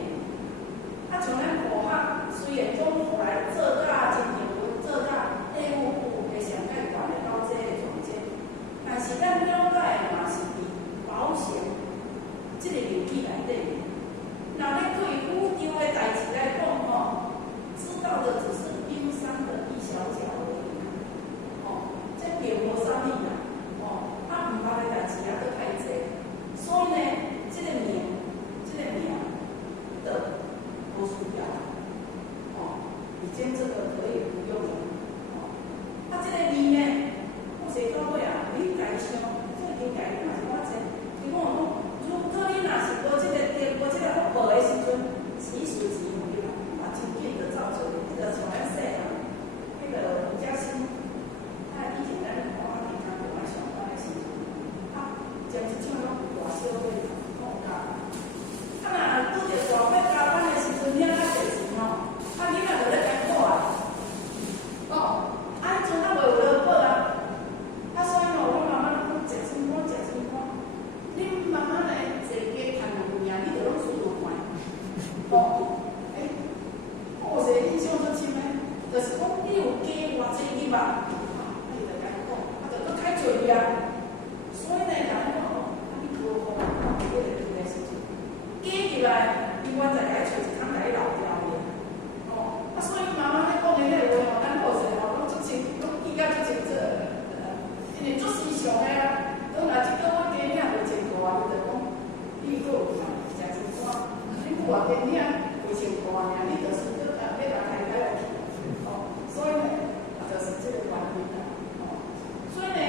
啊，像咱科学，虽然讲后来做甲真正有做甲业务。上介悬的到这个总监，但是咱了解的嘛是伫保险这个领域内底。那咧对宇宙的代志来讲吼，知道的只是冰山的一小角而已。哦，这并无啥物啦。哦，啊，毋捌的代志也都太济，所以呢，这个命的无需要。哦，已经这个可以不用了。啊，这个字呢，我写到尾啊，你家想，这个经家己嘛是我做。伊讲如果你若是无这个无这个福报的时阵，几时几回啦，嘛真紧就走出去。这个像咱细汉，那个吴家兴，啊，以前咱看啊，平常就爱上班的时阵，啊，将一种拢有大小伙放假。啊，若拄着大伙加班的时阵，领较济钱吼，啊，囡仔就咧艰苦啊，哦。啊，迄阵啊，袂有落宝啊，啊，所以吼，我妈妈讲食清苦，食清苦。恁妈妈呢，坐家趁有命，你着拢输落关。哦，我是印象足深诶，就是讲你有加偌济入啊，啊，伊就甲伊讲，啊，着搁开侪啊。所以呢，人讲吼，啊，你多好，啊，迄个迄个时阵，加入来，伊原在甲伊找一工甲伊留掉的。哦，啊，所以妈妈咧讲的迄个话吼，咱好势吼。拢记甲足清楚，因为足时常的啊。当然，即个我家囝袂穿裤啊，伊就讲，你搁有嘛食真酸，你母啊家囝袂穿裤尔，你就是搁要甲开来去。哦，所以呢，就是这个原因啦。哦，所以呢，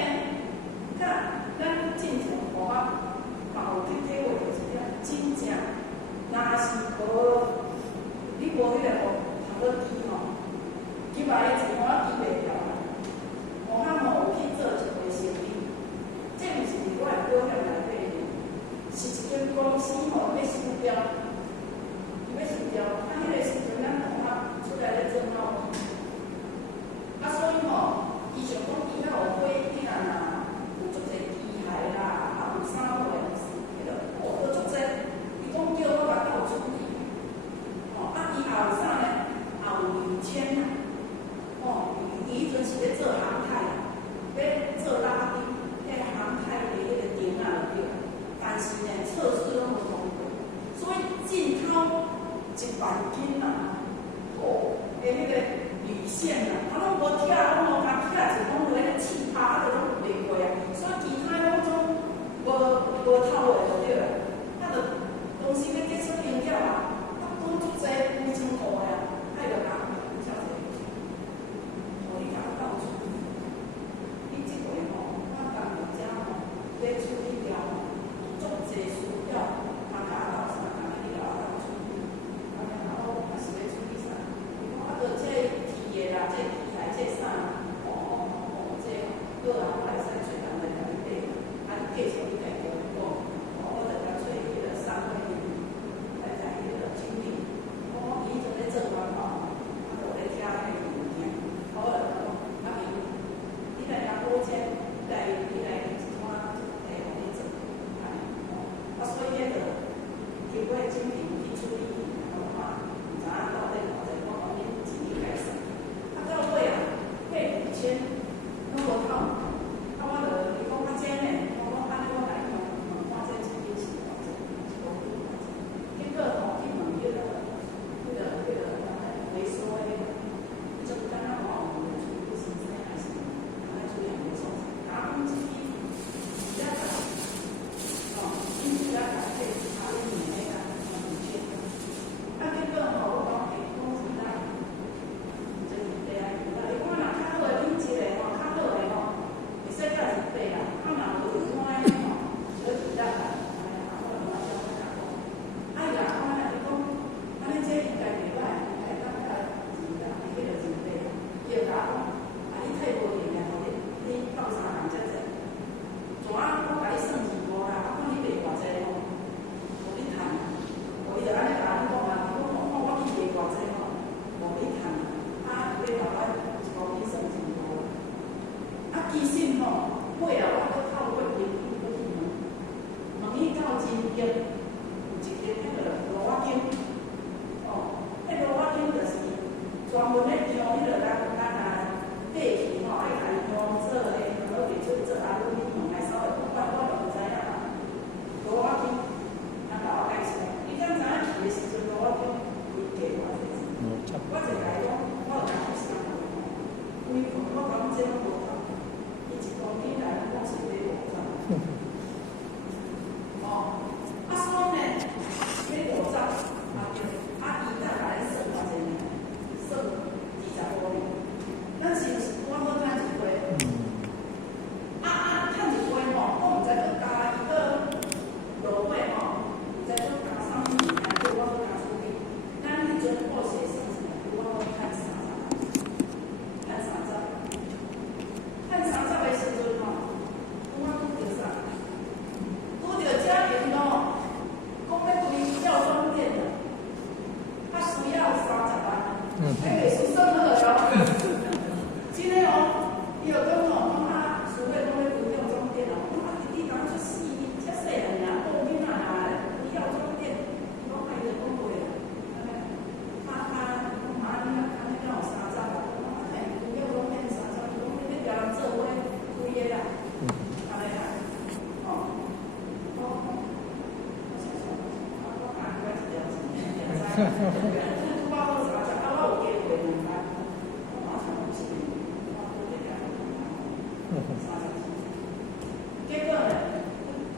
结果呢，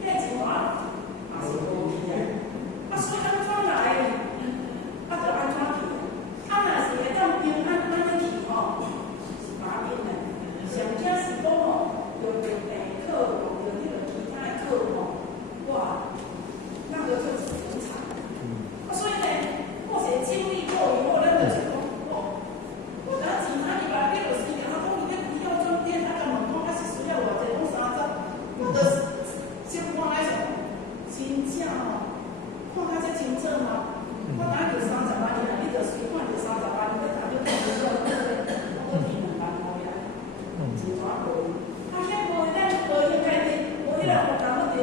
变钱嘛，也是无去啊。啊，所以安怎来？啊，就安怎去？啊，若是会当平安安尼去吼，是把紧的。上正是讲吼，用着地课，用着迄个其他的课吼，哇，那个就是很惨。啊，所以呢，或者经历过以后，咱就是讲，哦，我拿钱拿200、150年，他讲你那药妆店，他甲问讲，啊是需要偌济？讲30，我就是先看来想，真正哦，看较这清楚嘛。我拿着30万年，你就随看着30万，你要谈就谈不到，我提2万块来，真抓无。啊，遐无咱无应该的，无迄个学堂要的，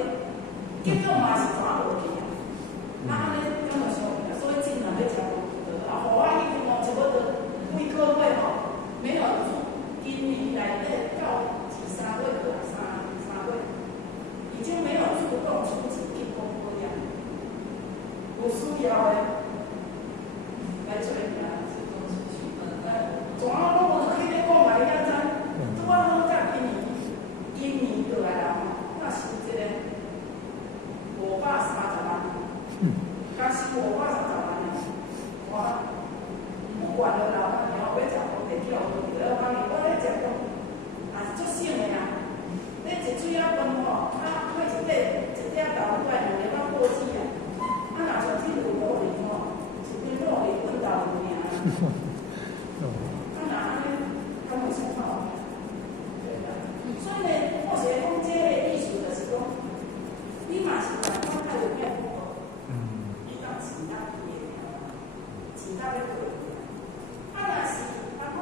结果嘛是抓无去啊。啊，安尼敢有相比啊？所以尽量要调啊，互我迄阵哦，差不多规个月吼，没有住，今年内底到3月过3月，已经没有主动出钱去公会啊，有需要的来找人主动出去。怎啊？我开咧讲嘛，你安怎？拄啊好甲今年倒来啊，那是一个530万，假使530万呢，我不管了啦，然后要食红茶跳，要帮你，我咧食讲，也是足省的啊。你一水仔饭吼，啊买一块豆腐块2个包过纸啊，啊若像这5块吼，一斤肉会滚豆腐尔。啊若安尼，敢会生好？对啦。所以呢，我是讲这个意思就是讲，你嘛是讲我爱有变化，你当钱当伊的，钱当要过。啊，若是啊讲，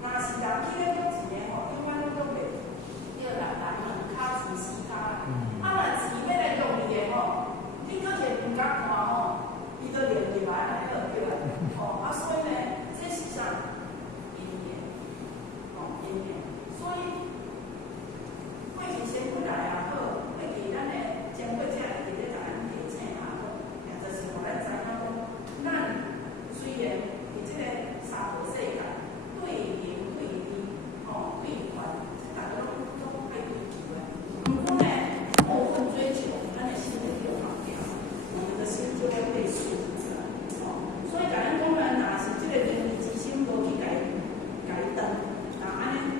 若是人去咧做钱的吼，永远拢做袂对啦，人2骹钱4骹。啊，若钱要来用伊的吼，你搁摕2角看吼，伊都连入来，安尼就对啦。哦，啊，所以呢，这是啥？因缘，哦，因缘。所以，过去先过来也好，过去咱的前辈者会伫咧甲咱提醒也好，也就是互咱知影讲，咱虽然伫即个xã會世界对人对己，哦，对权，大家拢爱追求的。不过呢，过分追求，咱的心就会跑掉，我们的心就会被束缚起来。哦，所以甲咱讲咱若是即个人之心无去甲伊断，那安尼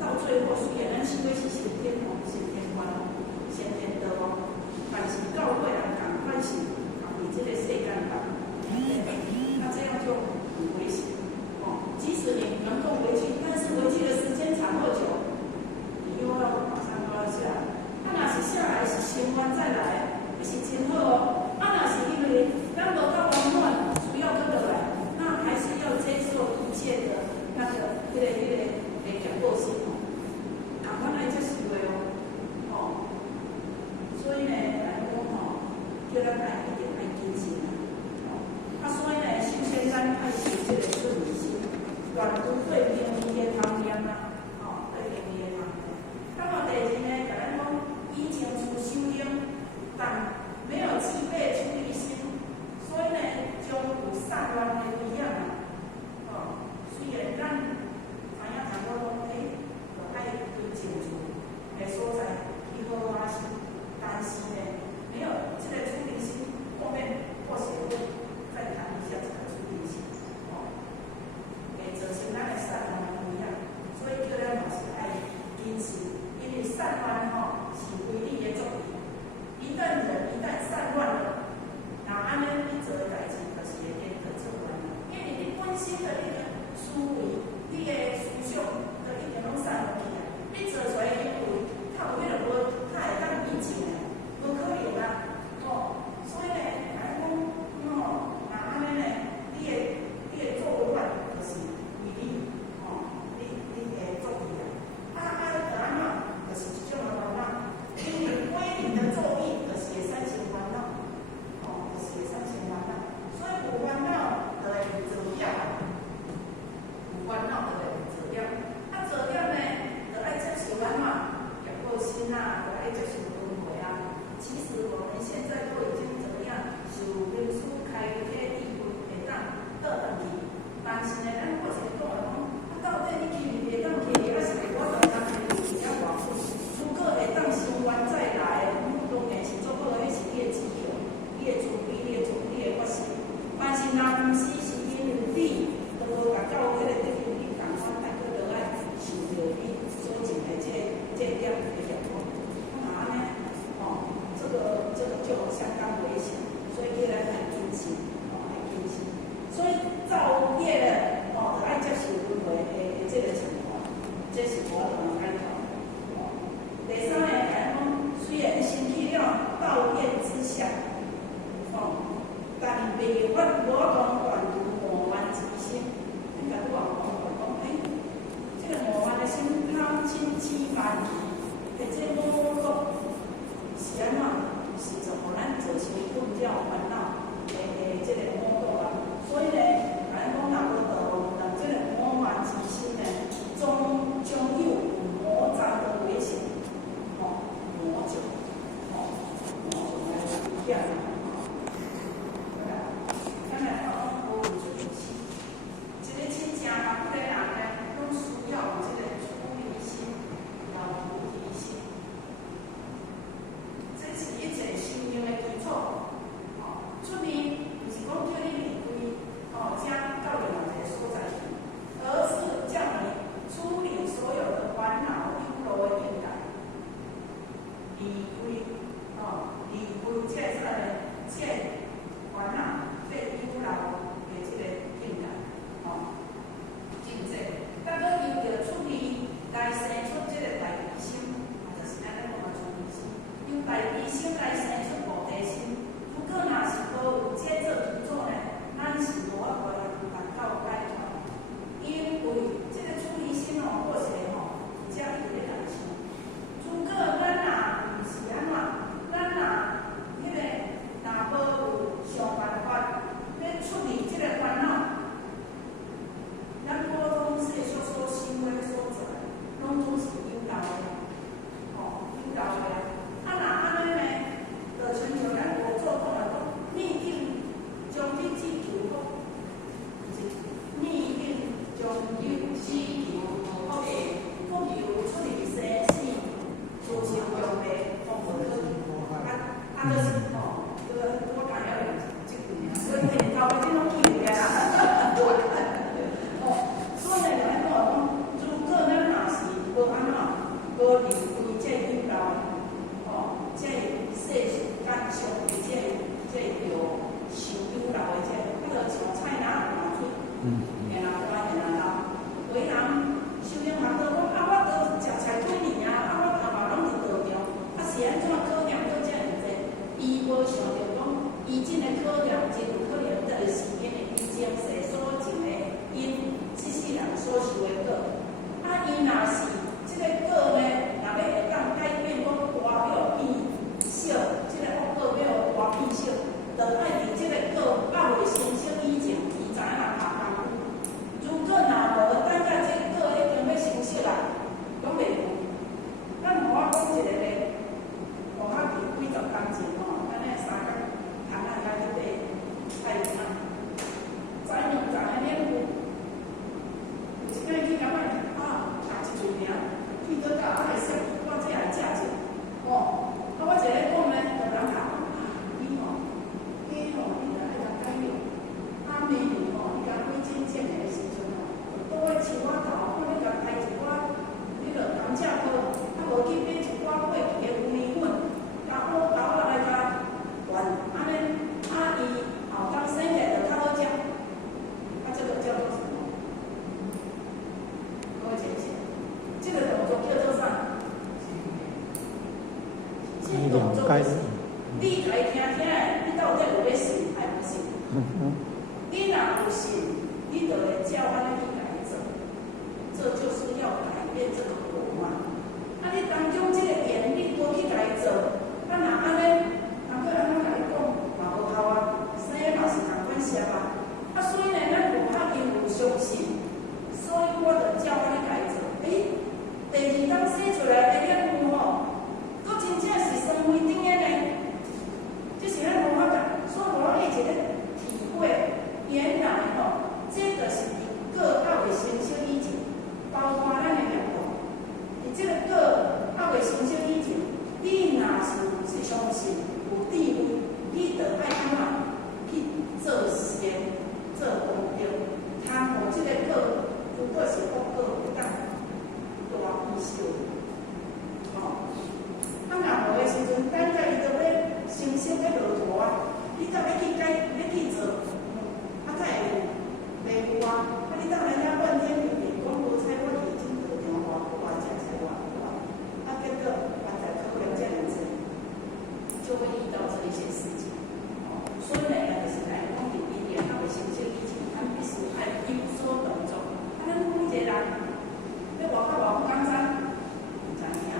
到最后，虽然咱想要是先天哦，先天观哦，先天道哦，但是到尾人共款是共伫即个世间人，那这样就很危险哦。即使你能够回去，但是回去的时间长或久，你又要马上又要下来。啊，若是下来是升官再来，也是真好哦。啊，若是因为咱无到完满，需要倒来，那还是要接受一切的那个结果性哦。啊，原来这是为哦，所以呢，来讲吼，叫咱爱一定爱谨慎啊。哦，啊，所以呢，首先咱爱修这个顺心，愿拄对名义的通念啊，哦，对名义的通念。那么第二呢，甲咱讲以前出修养，但没有具备出离心，所以呢，将有散乱的一样啊。哦，虽然咱知影讲我讲，就爱对清楚的所在去好啊是，但是呢，没有这个出离心，后面或许会再谈一下这个出离心。哦，就像咱的散乱一样，所以叫咱嘛是爱坚持，因为散乱吼是规律的作用。一旦人一旦散乱了，那安尼你做的代志就是会变得错乱了，因为你本身的那个思维、你的思想，就一定拢散落去啊。你做出来的行为，较有迄个无，较会当理解的，无可能啊。哦，所以呢，来讲，哦，那安尼呢，你的做法就是规律，哦，你会做起来。就安怎，就是一种的烦恼。因为规律的作意，就是会产生烦恼，哦，就是会产生烦恼。所以有烦恼就会有造业，有烦恼就会有造业。啊，造业呢，就爱接受烦恼，也过心啊，就爱接受轮回啊。其实我们现在都已经怎么样，受因书开启地会当倒转去，但是呢，咱过去讲的讲，啊，到底你去袂当去，还是我当当去比较往？我来想，我这来借者，哦，啊，我一个讲呢，就人讲啊，你吼，你吼，你著爱甲改用，啊，明年吼，你甲开真正的时阵吼，倒来树仔头，看你甲开一寡，迄落甘蔗膏，啊，无去买一寡过期的牛奶粉，甲好豆仔来甲换，安尼，啊，伊后当生起来就较好食，啊，这个叫做什么？各位姐姐，这个动作叫做啥？这个动作就是，你来听听的，你到底有要信还不信？你若有信，你就会照安尼去改做，这就是要改变这个果嘛。啊，你当中这个言你多去改做，啊，若安尼，人个安怎甲你讲嘛无效啊，生嘛是同款式啊。啊，所以呢，咱有拍因有相信。所以我就照安尼改做。第二天生出来的礼物吼，佫真正是双飞顶的呢。这是咱无法讲，所以我有一个体会，原来吼，这就是伫果还未成熟以前，包括咱的业务，伫这个果还未成熟以前，你若是相信有智慧，你就爱怎啊去做实验、做功德，通互这个果。如果是福果，会当大丰收。哦，啊，若无的时阵，等下伊就要成熟要落土啊，你才要去改，要去做，啊，才会袂有啊。啊，你当然遐半天面面讲无采，我已经得电话，我食菜我啊，结果还在考量这样子，就会遇到这一些事情。哦，所以呢，就是来讲第一点，他会成熟以前，咱必须爱有所动作。咱每一个人要活到偌不简单，不知影。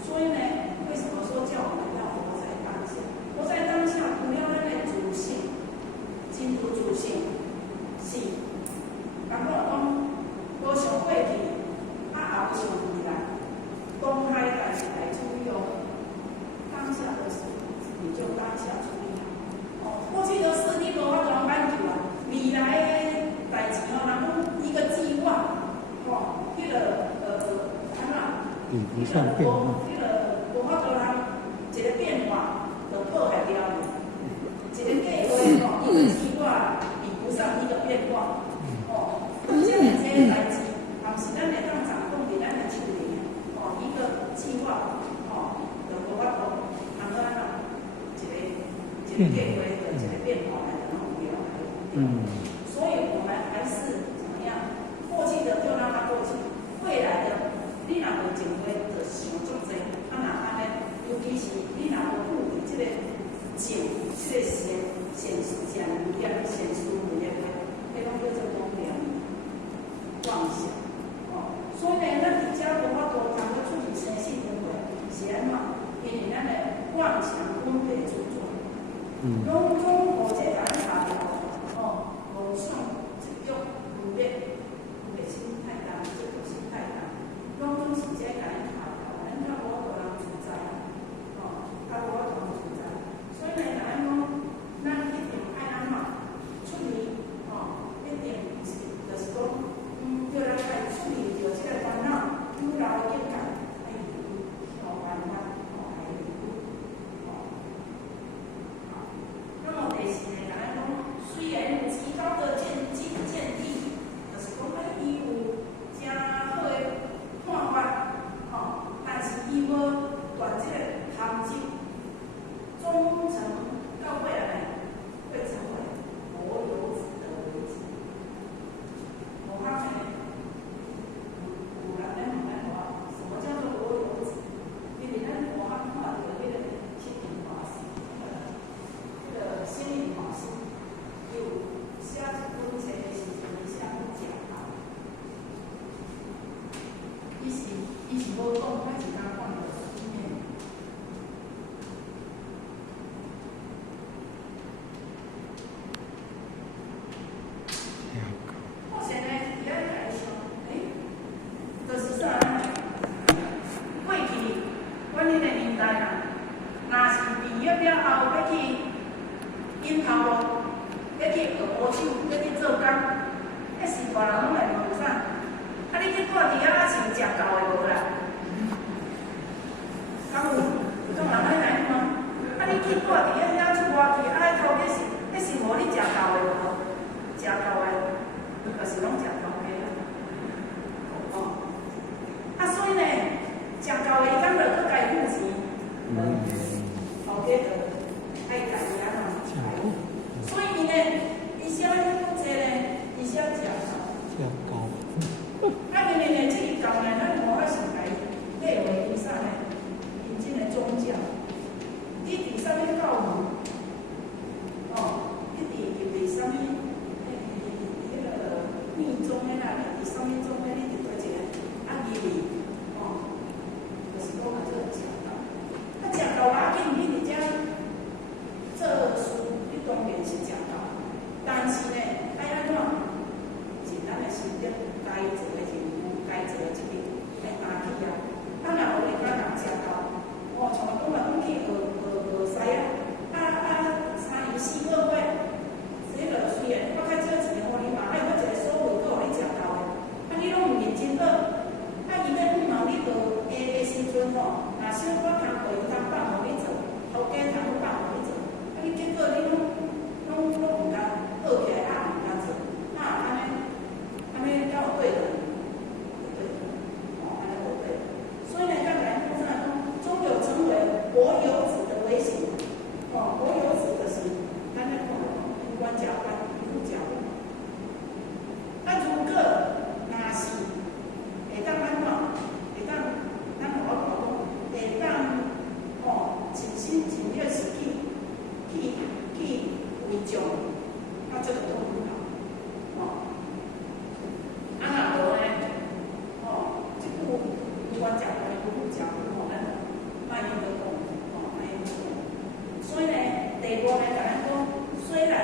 所以呢，为什么说叫我们要活在当下？活在当下，除了咱的自信，真有自信，是，然后讲无想过去，啊后想未来，公开代志来处理哦。当下的事，你就当下处理好。哦，过去的事你无法度挽救啊，未来的代志哦，然后一个计划，吼，迄个安怎？比不上变化。迄个无法度通一个变化就破坏掉了。一个计划吼，一个计划比不上一个变化。哦，这样这些代志，但是咱会当掌控伫咱的手里。哦，一个计划，哦，就无法度通个安怎？一个计划的一个变化来的目标。所以我们还是怎么样？过去的就让它过去，未来的你若无情话，就想足济。啊，若安尼，尤其是你若无顾虑这个情，这个现实讲有点现实有点话，迄种叫做妄念、妄想。哦，所以呢，咱伫遮无法度通个处理生死轮回，是安怎？因为咱的妄想分别著作，拢总无这个咱下掉。哦，无想这种分别，心太大，这个心太大，拢总是这个咱下掉，咱较无法度人自在，哦，较无法度人自在。所以呢，咱讲，咱一定爱安怎处理，哦，一定就是讲，叫咱爱处理着这个烦恼，愈来越简单，爱有办法，哦，还有那么第四呢，咱讲，虽然有极高的见地，就是讲伊有真好的看法，吼，但是伊无断这个含金，终成到未来会成为佛有子的为子。我刚才有人在问我，什么叫做佛有子？因为咱我刚看到那个心灵法师，那个心灵法师有写一本册的时阵，伊写讲讲啊，伊是无讲，他是他讲的经验。我现在也在想，就是啥呢？过去阮迄个年代啊，若是毕业了后要去引头路，要去学múa手，要去做工，迄时大人拢来问啥？啊，你去住伫遐啊，是食够的无啦？真好。啊，伊要5毛，你就下个时阵吼，若小可通过伊通放互你做，头家通放互你做，啊，你结果你拢毋敢学起来，啊，毋敢做，啊，安尼才有对的，对，哦，安尼有对。所以呢，刚才讲啥讲，终有成为国有子的微型，哦，国有子就是咱咧讲无关交关，不交关。啊，如果若是会当安怎？会当咱我讲会当哦，尽心尽力是去为众，啊，这个都很好，哦。啊，若无呢，哦，即句无关交关，不交关，哦，咱卖用得讲，哦，卖用得讲。所以呢，第5呢，甲咱讲，虽然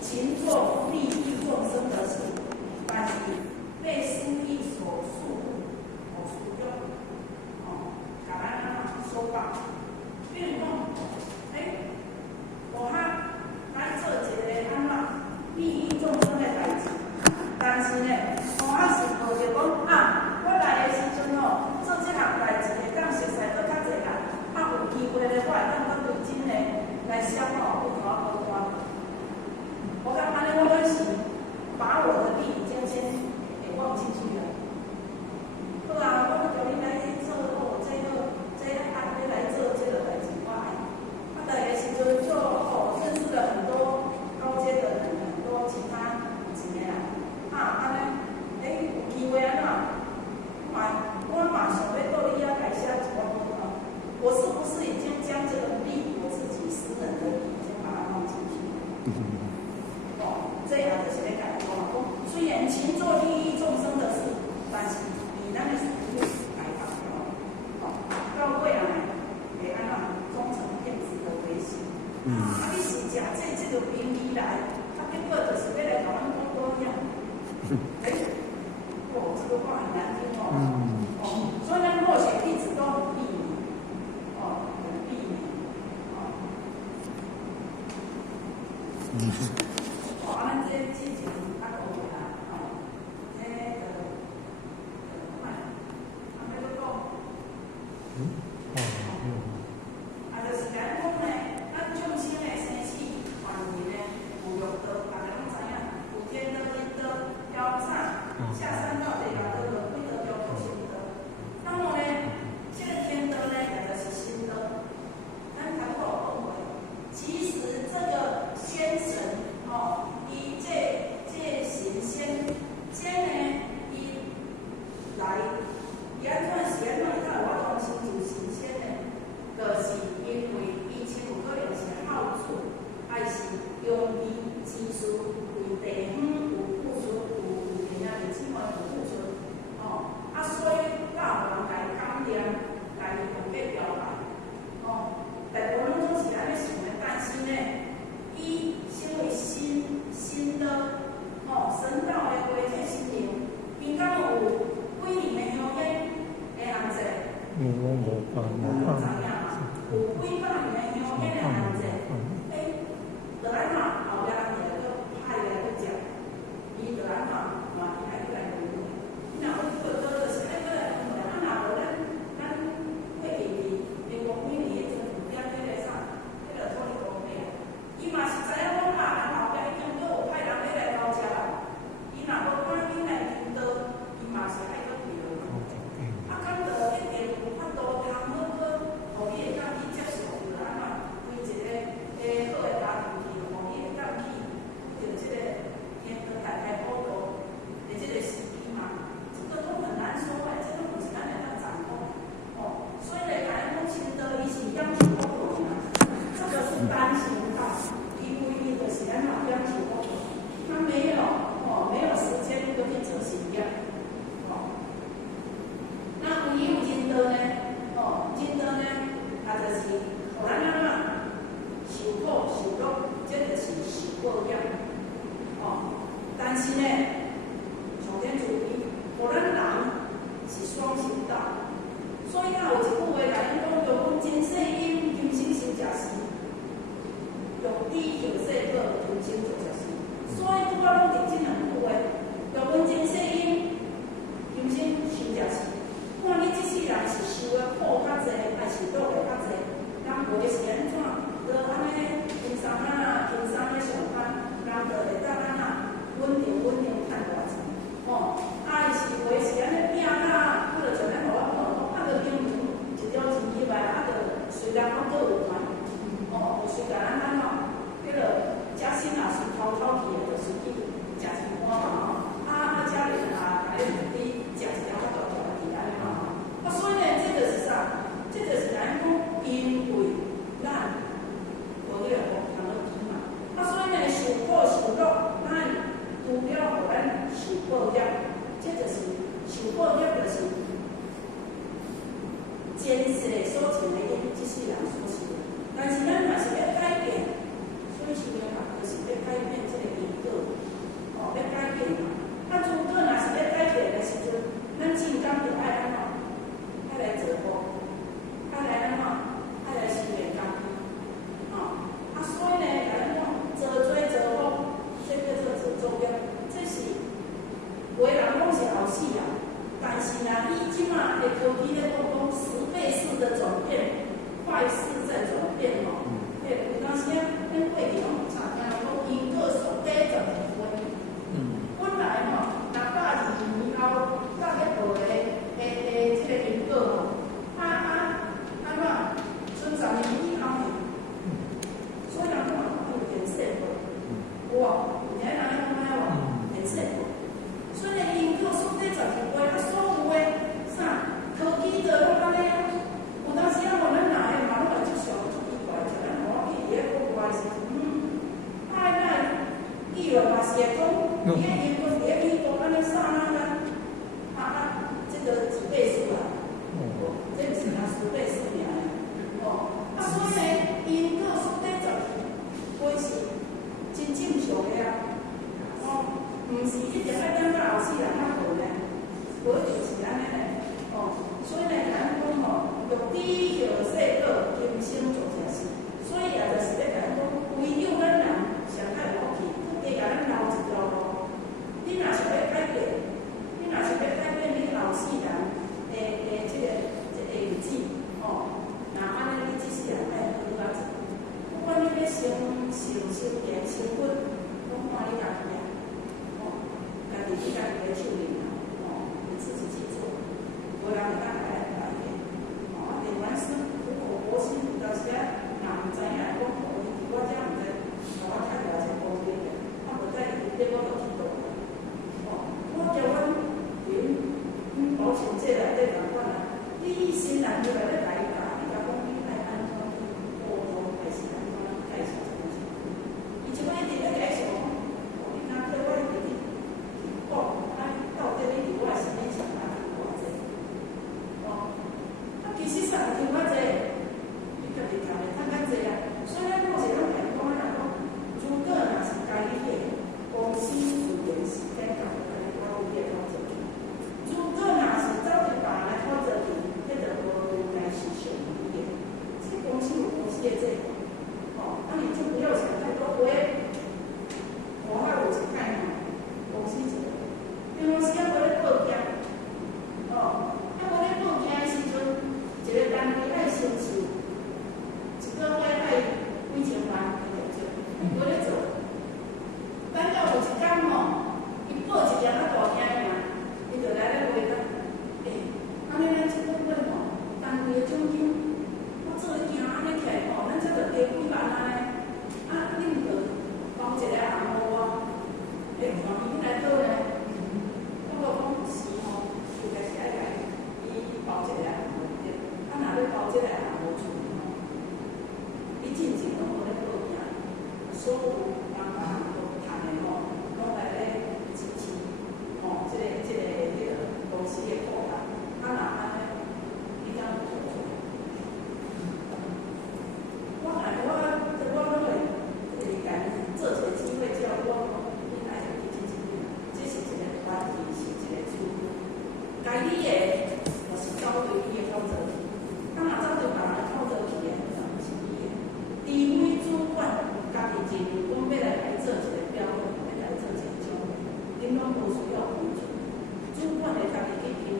勤做利益众生的事，但是被私意所束缚，哦，甲咱说法。比如讲，我来做一个安怎利益众生的代志，但是呢，是抱着讲啊，我来的时阵吼，做这项代志会当熟悉到较侪人，啊有机会咧，我会当较认真咧来消耗不同不同。我讲安尼，我就是把我的利益先给忘进去了。好啊，我叫你来做哦，这按你来做这个代志，我爱。啊，来的时阵就哦，认识了很多高阶的人，很多其他几个人。啊，安尼，有机会安怎？我嘛想要到你遐来写一个报告，我是不是已经将这个利我自己私人的利已经把它放进去？哦，这样就是咧讲讲，虽然勤做利益众生的事，但是以咱的属物来讲哦，到未来会安怎忠诚骗子的维系。啊，你是食这个名义来，啊，结果就是要来甲阮讲多样。哦，这个话很难听哦。哦，所以呢，默写弟子都很避免，哦，很避免，哦。哦，咱这之前较好个啦，哦，这快，阿要讲，啊，就是讲讲呢，咱众生的生死原因呢，有六道，大家拢知影，有天道、阴道、妖煞、下三道、地狱道、鬼道、中道、神道。那么呢，这个天道呢，就是心道。咱头头讲过，其实这个先神哦，伊这神仙呢，伊来，伊安怎是安怎伊才有法度成就神仙呢？就是因为以前有可能是好处，还是用于技术为地方有付出，有其他的机会有付出，哦，啊，所以教人来感念，来用给表达，哦，大部分拢是安尼想的，但是呢，伊身为新的，哦，神道的话体心灵，伊敢有几年的香烟的行者？我无办法。知影嘛？有几百年的香烟的行者，就安怎后壁人就来个派来去食，伊就安怎嘛，伊还来分类。你若要做就是爱过来分类，啊，若无咱过去民国几年的政府点迄个啥，迄个土地公庙，伊嘛是知影讲嘛，咱后壁已经都有派人来交食啦。伊若无赶紧来领导，伊嘛是爱搁对落。啊，敢就一定有法度通好去，互伊会当去接受，就安怎规一个真真正是，看你即世人是受的苦较济，还是乐的较济。人活是安怎？就安尼轻松啊，轻松的上班，人就会当安那稳定赚大钱。哦，啊，伊是活是安尼拼啊，啊，就像咱互我讲，啊，就明明一条钱入来，啊，就虽然我搁有赚，哦，就随甲咱安怎，迄落食心也是偷去的，就是去食一碗嘛。啊，家人啊，来你食一条大大的安尼嘛。啊，所以呢，这个是啥？这个是咱讲，因为咱无迄个福通了低嘛。啊，所以呢，受苦受乐，咱除了互咱受报业，这就是受报业，就是前世所种的因，即世人所受的。但是咱若是要改变，所以修行嘛，就是要改变这个因果，哦，要改变嘛。啊，如果若是要改变的时阵，咱正刚就爱安怎？爱来做福，爱来安怎？爱来修炼功夫，哦。啊，所以呢，咱讲做做福，这叫做做作业，这是有的人讲是后世人，但是呢，伊即马的科技咧讲10倍式的转变，快速在转变哦。有当时啊，咱过去拢常听讲因果数底十二分。本来吼，120年后到迄号即个因果吼，安怎剩10年以后呢？所以人讲有现世报，有无？有听人讲咩无？现世报。所以呢，因果数底12倍，啊，所有的啥科技就拢安尼啊。有当时啊，咱哪会嘛拢会接受足奇怪，像咱我去伫咧国外时，以为嘛是会讲，伊个因果伫咧美国安尼啥那个，这个10倍数啦，这个是拿10倍数尔哦。啊，所以呢，因果数底12倍是真正常的啊。哦，毋是一定要等到后世人较好咧，无就是安尼咧。哦，所以呢，咱讲吼，欲知欲世果，今生做正事。所以也就是咧讲，唯有咱人上爱有福气。伊甲咱留一条路，你若是要改变，你若是要改变你后世人的这个日子，哦，那安尼你即世人爱好啊，不管你要生田、生活，拢看你家己啊，哦，家己你家己的处理啊，哦，你自己去做，无人会当来改变，哦，另外是苦口婆心，有当时啊，若毋知影讲我遮毋知，互我看了才公平的。结果就去到了，哦，我叫阮保险这内底共款啊，你新人入来咧来教，你甲讲你爱安怎去沟通，还是安怎介绍什么情况？伊就讲一直咧介绍，哦，你若叫我一直去讲，到底你伫我身边想法是偌济？哦，其实上听较济，你家己听的听较济啊，所以咱有时咱讲讲，如果若是家己的。公司自然是在搞安尼搞业搞做起。如果若是走去别人来搞做起，迄就无应该是上理的。这公司有公司的这个，哦，那你就不要想太多。我还有一看吼，公司一个，因为是要为了报价，哦，要为了报价的时阵，一个单位爱申请，一个月爱几千万，为了做。咱要有一天吼，伊报一件较大件的嘛，伊就来咧话讲，安尼咱这个月吼，单位的奖金，我做一件安尼起来吼，咱才着加几万安尼，啊，你毋着包一个项目我，愿意来做咧？我讲是吼，应该是爱来伊包一个项目对，啊，若要包这个项目出吼，伊进前拢无咧报名，所有人项目。拢来咧支持，哦，这个公司的扩大，啊，若安尼，你敢有做做？我拢会甲做一个机会，叫我你来去支持你，这是一个团体，是一个组。该你的，就是走对你的创造力，啊，若走对别人的创造力的，就毋是你的。除非主管家己认为讲要来做一个标准。因拢无需要标准，主管会家己去评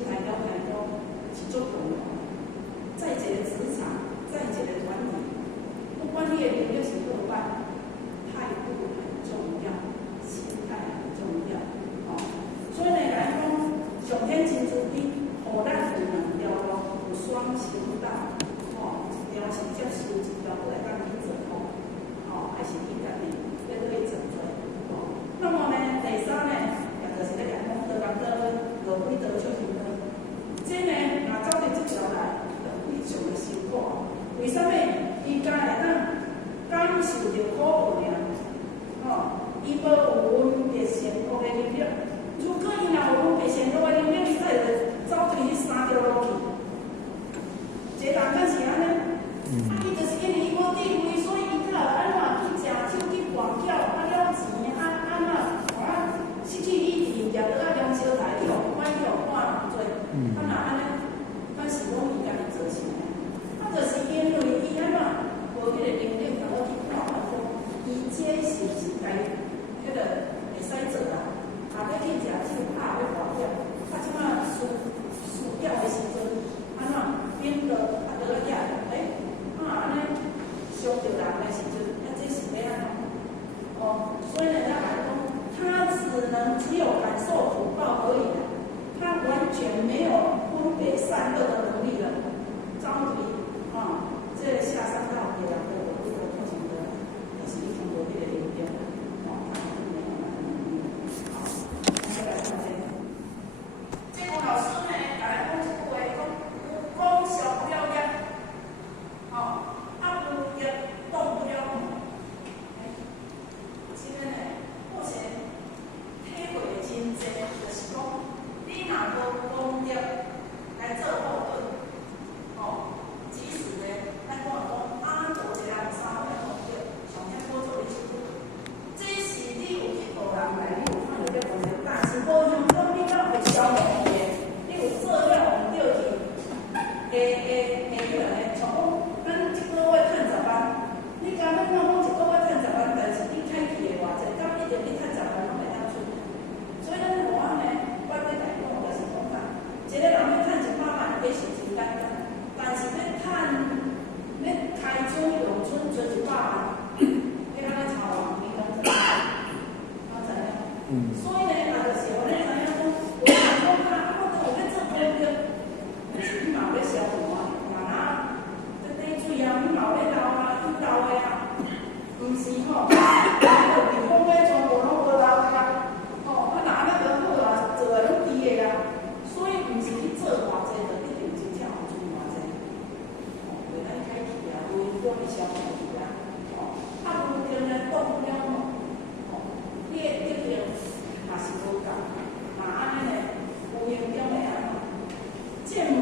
心态了解讲是足重要。在一个职场，在一个团体，不管你的能力是多半，态度很重要，心态很重要。哦，所以呢，来讲上天真慈悲，互咱有两条路，有双行道。哦，一条是接受，一条过来讲去做好。哦，还是你家己要去做做。哦，那么呢，第三呢，也就是咧讲讲，道讲道路几道出行道。这呢，若走伫这条来。非常的辛苦，为什么？伊敢会当感受到苦苦呢？哦，伊无有分别善恶的能力。如果伊若有分别善恶的能力，伊才会走对迄三条路去。一个人敢是安尼？伊就是因为伊无智慧，所以伊才安怎去食酒去跋筊，了钱，安怎失去理智，也倒良小财，去互官去互看做。若安尼，咱是讲伊家己做啥？就是因为伊安怎无迄个能力，然后去看讲，伊这是不是该迄个会使做啦？啊，要去食酒，啊，要跋筊，啊，即马输掉的时阵，安怎变得啊倒来遐？安尼伤着人的时阵，这是要安怎？哦，所以呢，咱来讲，他只有感受福报而已啦，他完全没有分别善恶的能力了，张嘴。这个下三道别人的我这个造成的，也是一种罗列的流变，他是没有那个能力。好，再来看这个，这个老师呢，甲咱讲一句话，讲有功上不了业，无业动不了魔。这个呢，目前体会的真济，就是讲，你若无功德来做后盾，即使呢，咱讲阿多一个人三位功德，上天多做你一步，这是你有去互人来，你有看到这功德，但是无用讲你若会消灭伊的，你有做了往掉去，迄个呢，像讲咱一个月趁10万，你讲咱讲一个月趁10万，但是你开去的偌济，到一定你趁10万拢袂当出，所以咱无安呢，我咧来讲就是讲啦，一个人要趁100万，也是真简单。但是要开春永春存100万，要安尼操人，你讲怎样？知影？所以呢，也就是我咧知影讲，有人讲我都有要做功德，你嘛要消费啊，嘛要滴水啊，你嘛要流啊，你流的啊，毋是吼，地方咧全部拢无流的啊，若安尼就好啊，做的拢低的啊，所以毋是去做偌济的。做你消费去啊，无定呢动不了嘛，你的力量也是无够，安尼呢有影响的安怎？建模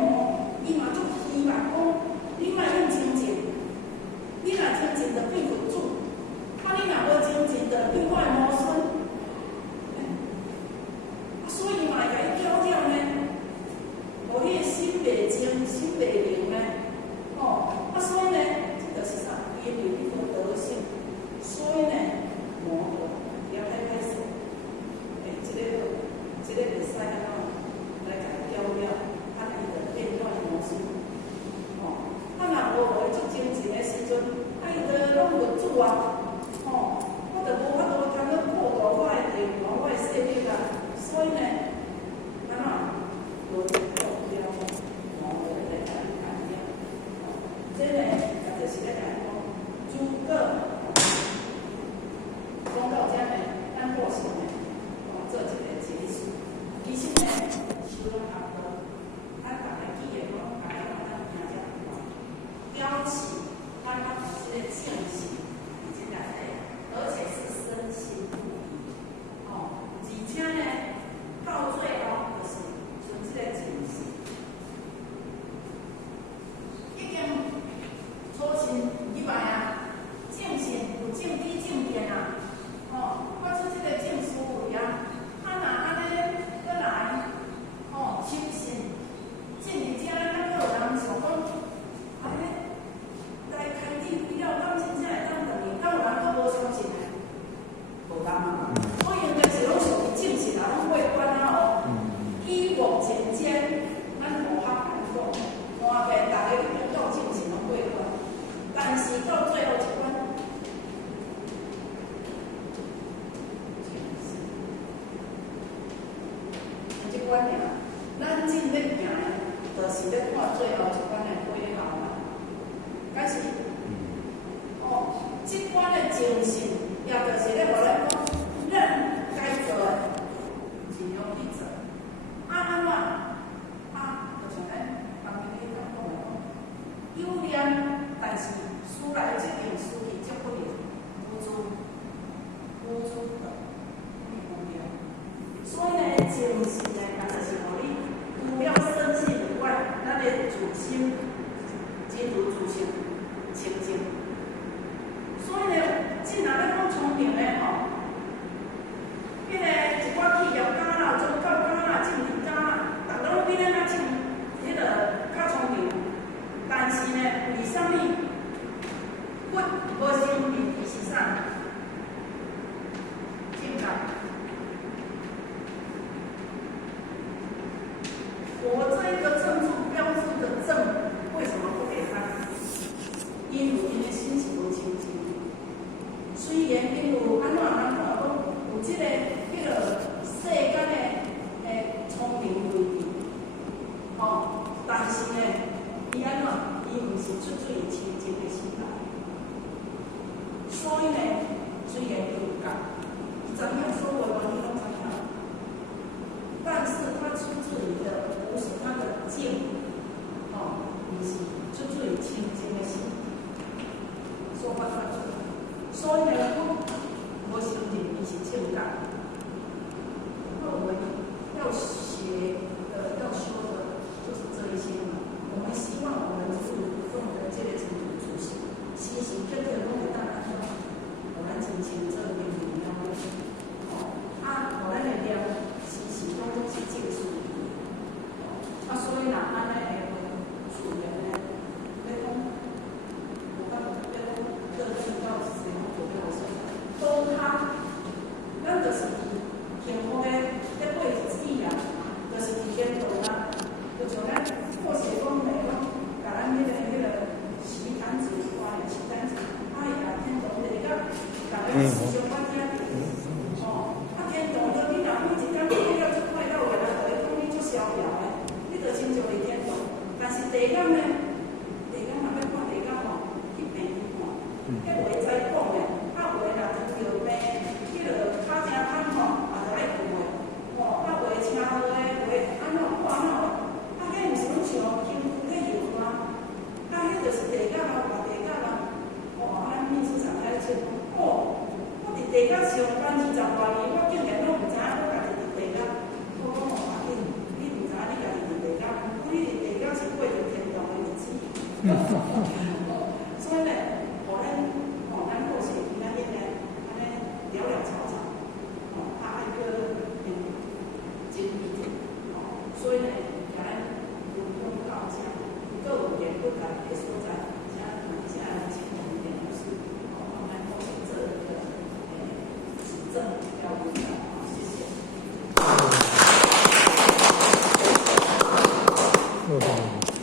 伊嘛足希望讲，你莫用精进，你若精进就变佛主，你若无精进就变坏魔孙，所以嘛会甲伊挑挑呢，互迄个心袂静，心袂宁呢，所以呢。就是啥？因为你个德性，所以呢，磨合不要太害羞。这个袂使安怎来甲伊调了，安尼就变坏模式。若无会足精进的时阵，伊就拢无主啊。我就无法度通去破坏我的地盘，我的势力啊。所以呢，安怎无调了，磨合来甲伊安了。这呢？就是咧讲诸葛讲到这呢，咱过程呢，做一个结束。其实呢，修了差不多，咱大家记得讲，大家听这话，表示咱这个正信，以及咱最后一关的规划嘛，但是这关的精神，也就是咧，无咱讲，咱该做的尽量去做。安怎？就像咱旁边咧讲的有念，但是输来这件事情则不能付诸的目标。所以呢，精神呢，也就是互你除了生气以外，咱的自心、真如自性清净。所以呢，既然咧讲聪明咧吼，迄个一寡企业家啦、宗教家啦、政治家啦，逐个拢比咱较聪，迄个较聪明。但是呢，为什么佛无生命是啥？正觉。我这一个正处标注的正，为什么不给他？因为心情不清净。虽然因为安怎讲有这个迄个世间的聪明位置，但是呢，伊安怎？伊毋是出自于清净的心来。所以呢，虽然伊有讲，伊知影所有的东西拢知影，但是它出自于的不是它的境，你是出自于清净的心。说话算准。所以呢，我心里伊是正觉。那我们要学的、要修的，就是这一些嘛。我们希望我们是用的这个程度出现，心行这个拢会当然说，我们真清这个面了了，我们的了心行拢是这个数理，所以啦，安尼会属于呢，要讲，我讲要讲这个到时候我跟我说，都他，咱就是幸福的在过日子啊，就是伫天堂啊，就像咱或是讲来讲，甲咱迄个习坛子花的习坛子，哎呀，天堂的个，大家时常我听着，天堂就你若每一天过了足快到的，人就会讲你足逍遥的，你就亲像伫天堂。但是地感呢，地感若要看地感去病院看，迄袂知讲的，有的若得着病，迄个脚真痛也就爱去的，有的车祸的，有的安怎看哪的，迄毋是拢像轻浮咧游吗？迄就是地感啊，大地感啊，咱秘书长在说，我伫地感上班20多年，我竟然拢毋知影我家己伫地感。我讲要紧，你毋知影你家己伫地感，你伫地感是过着天堂的日子。所以呢，咱或许今仔日呢，安尼潦潦草草，爱个真理解，所以呢，咱不用到这样，各有言不改的所在，现在请我们点老师，慢慢或许这个指正标准的，谢谢。谢谢。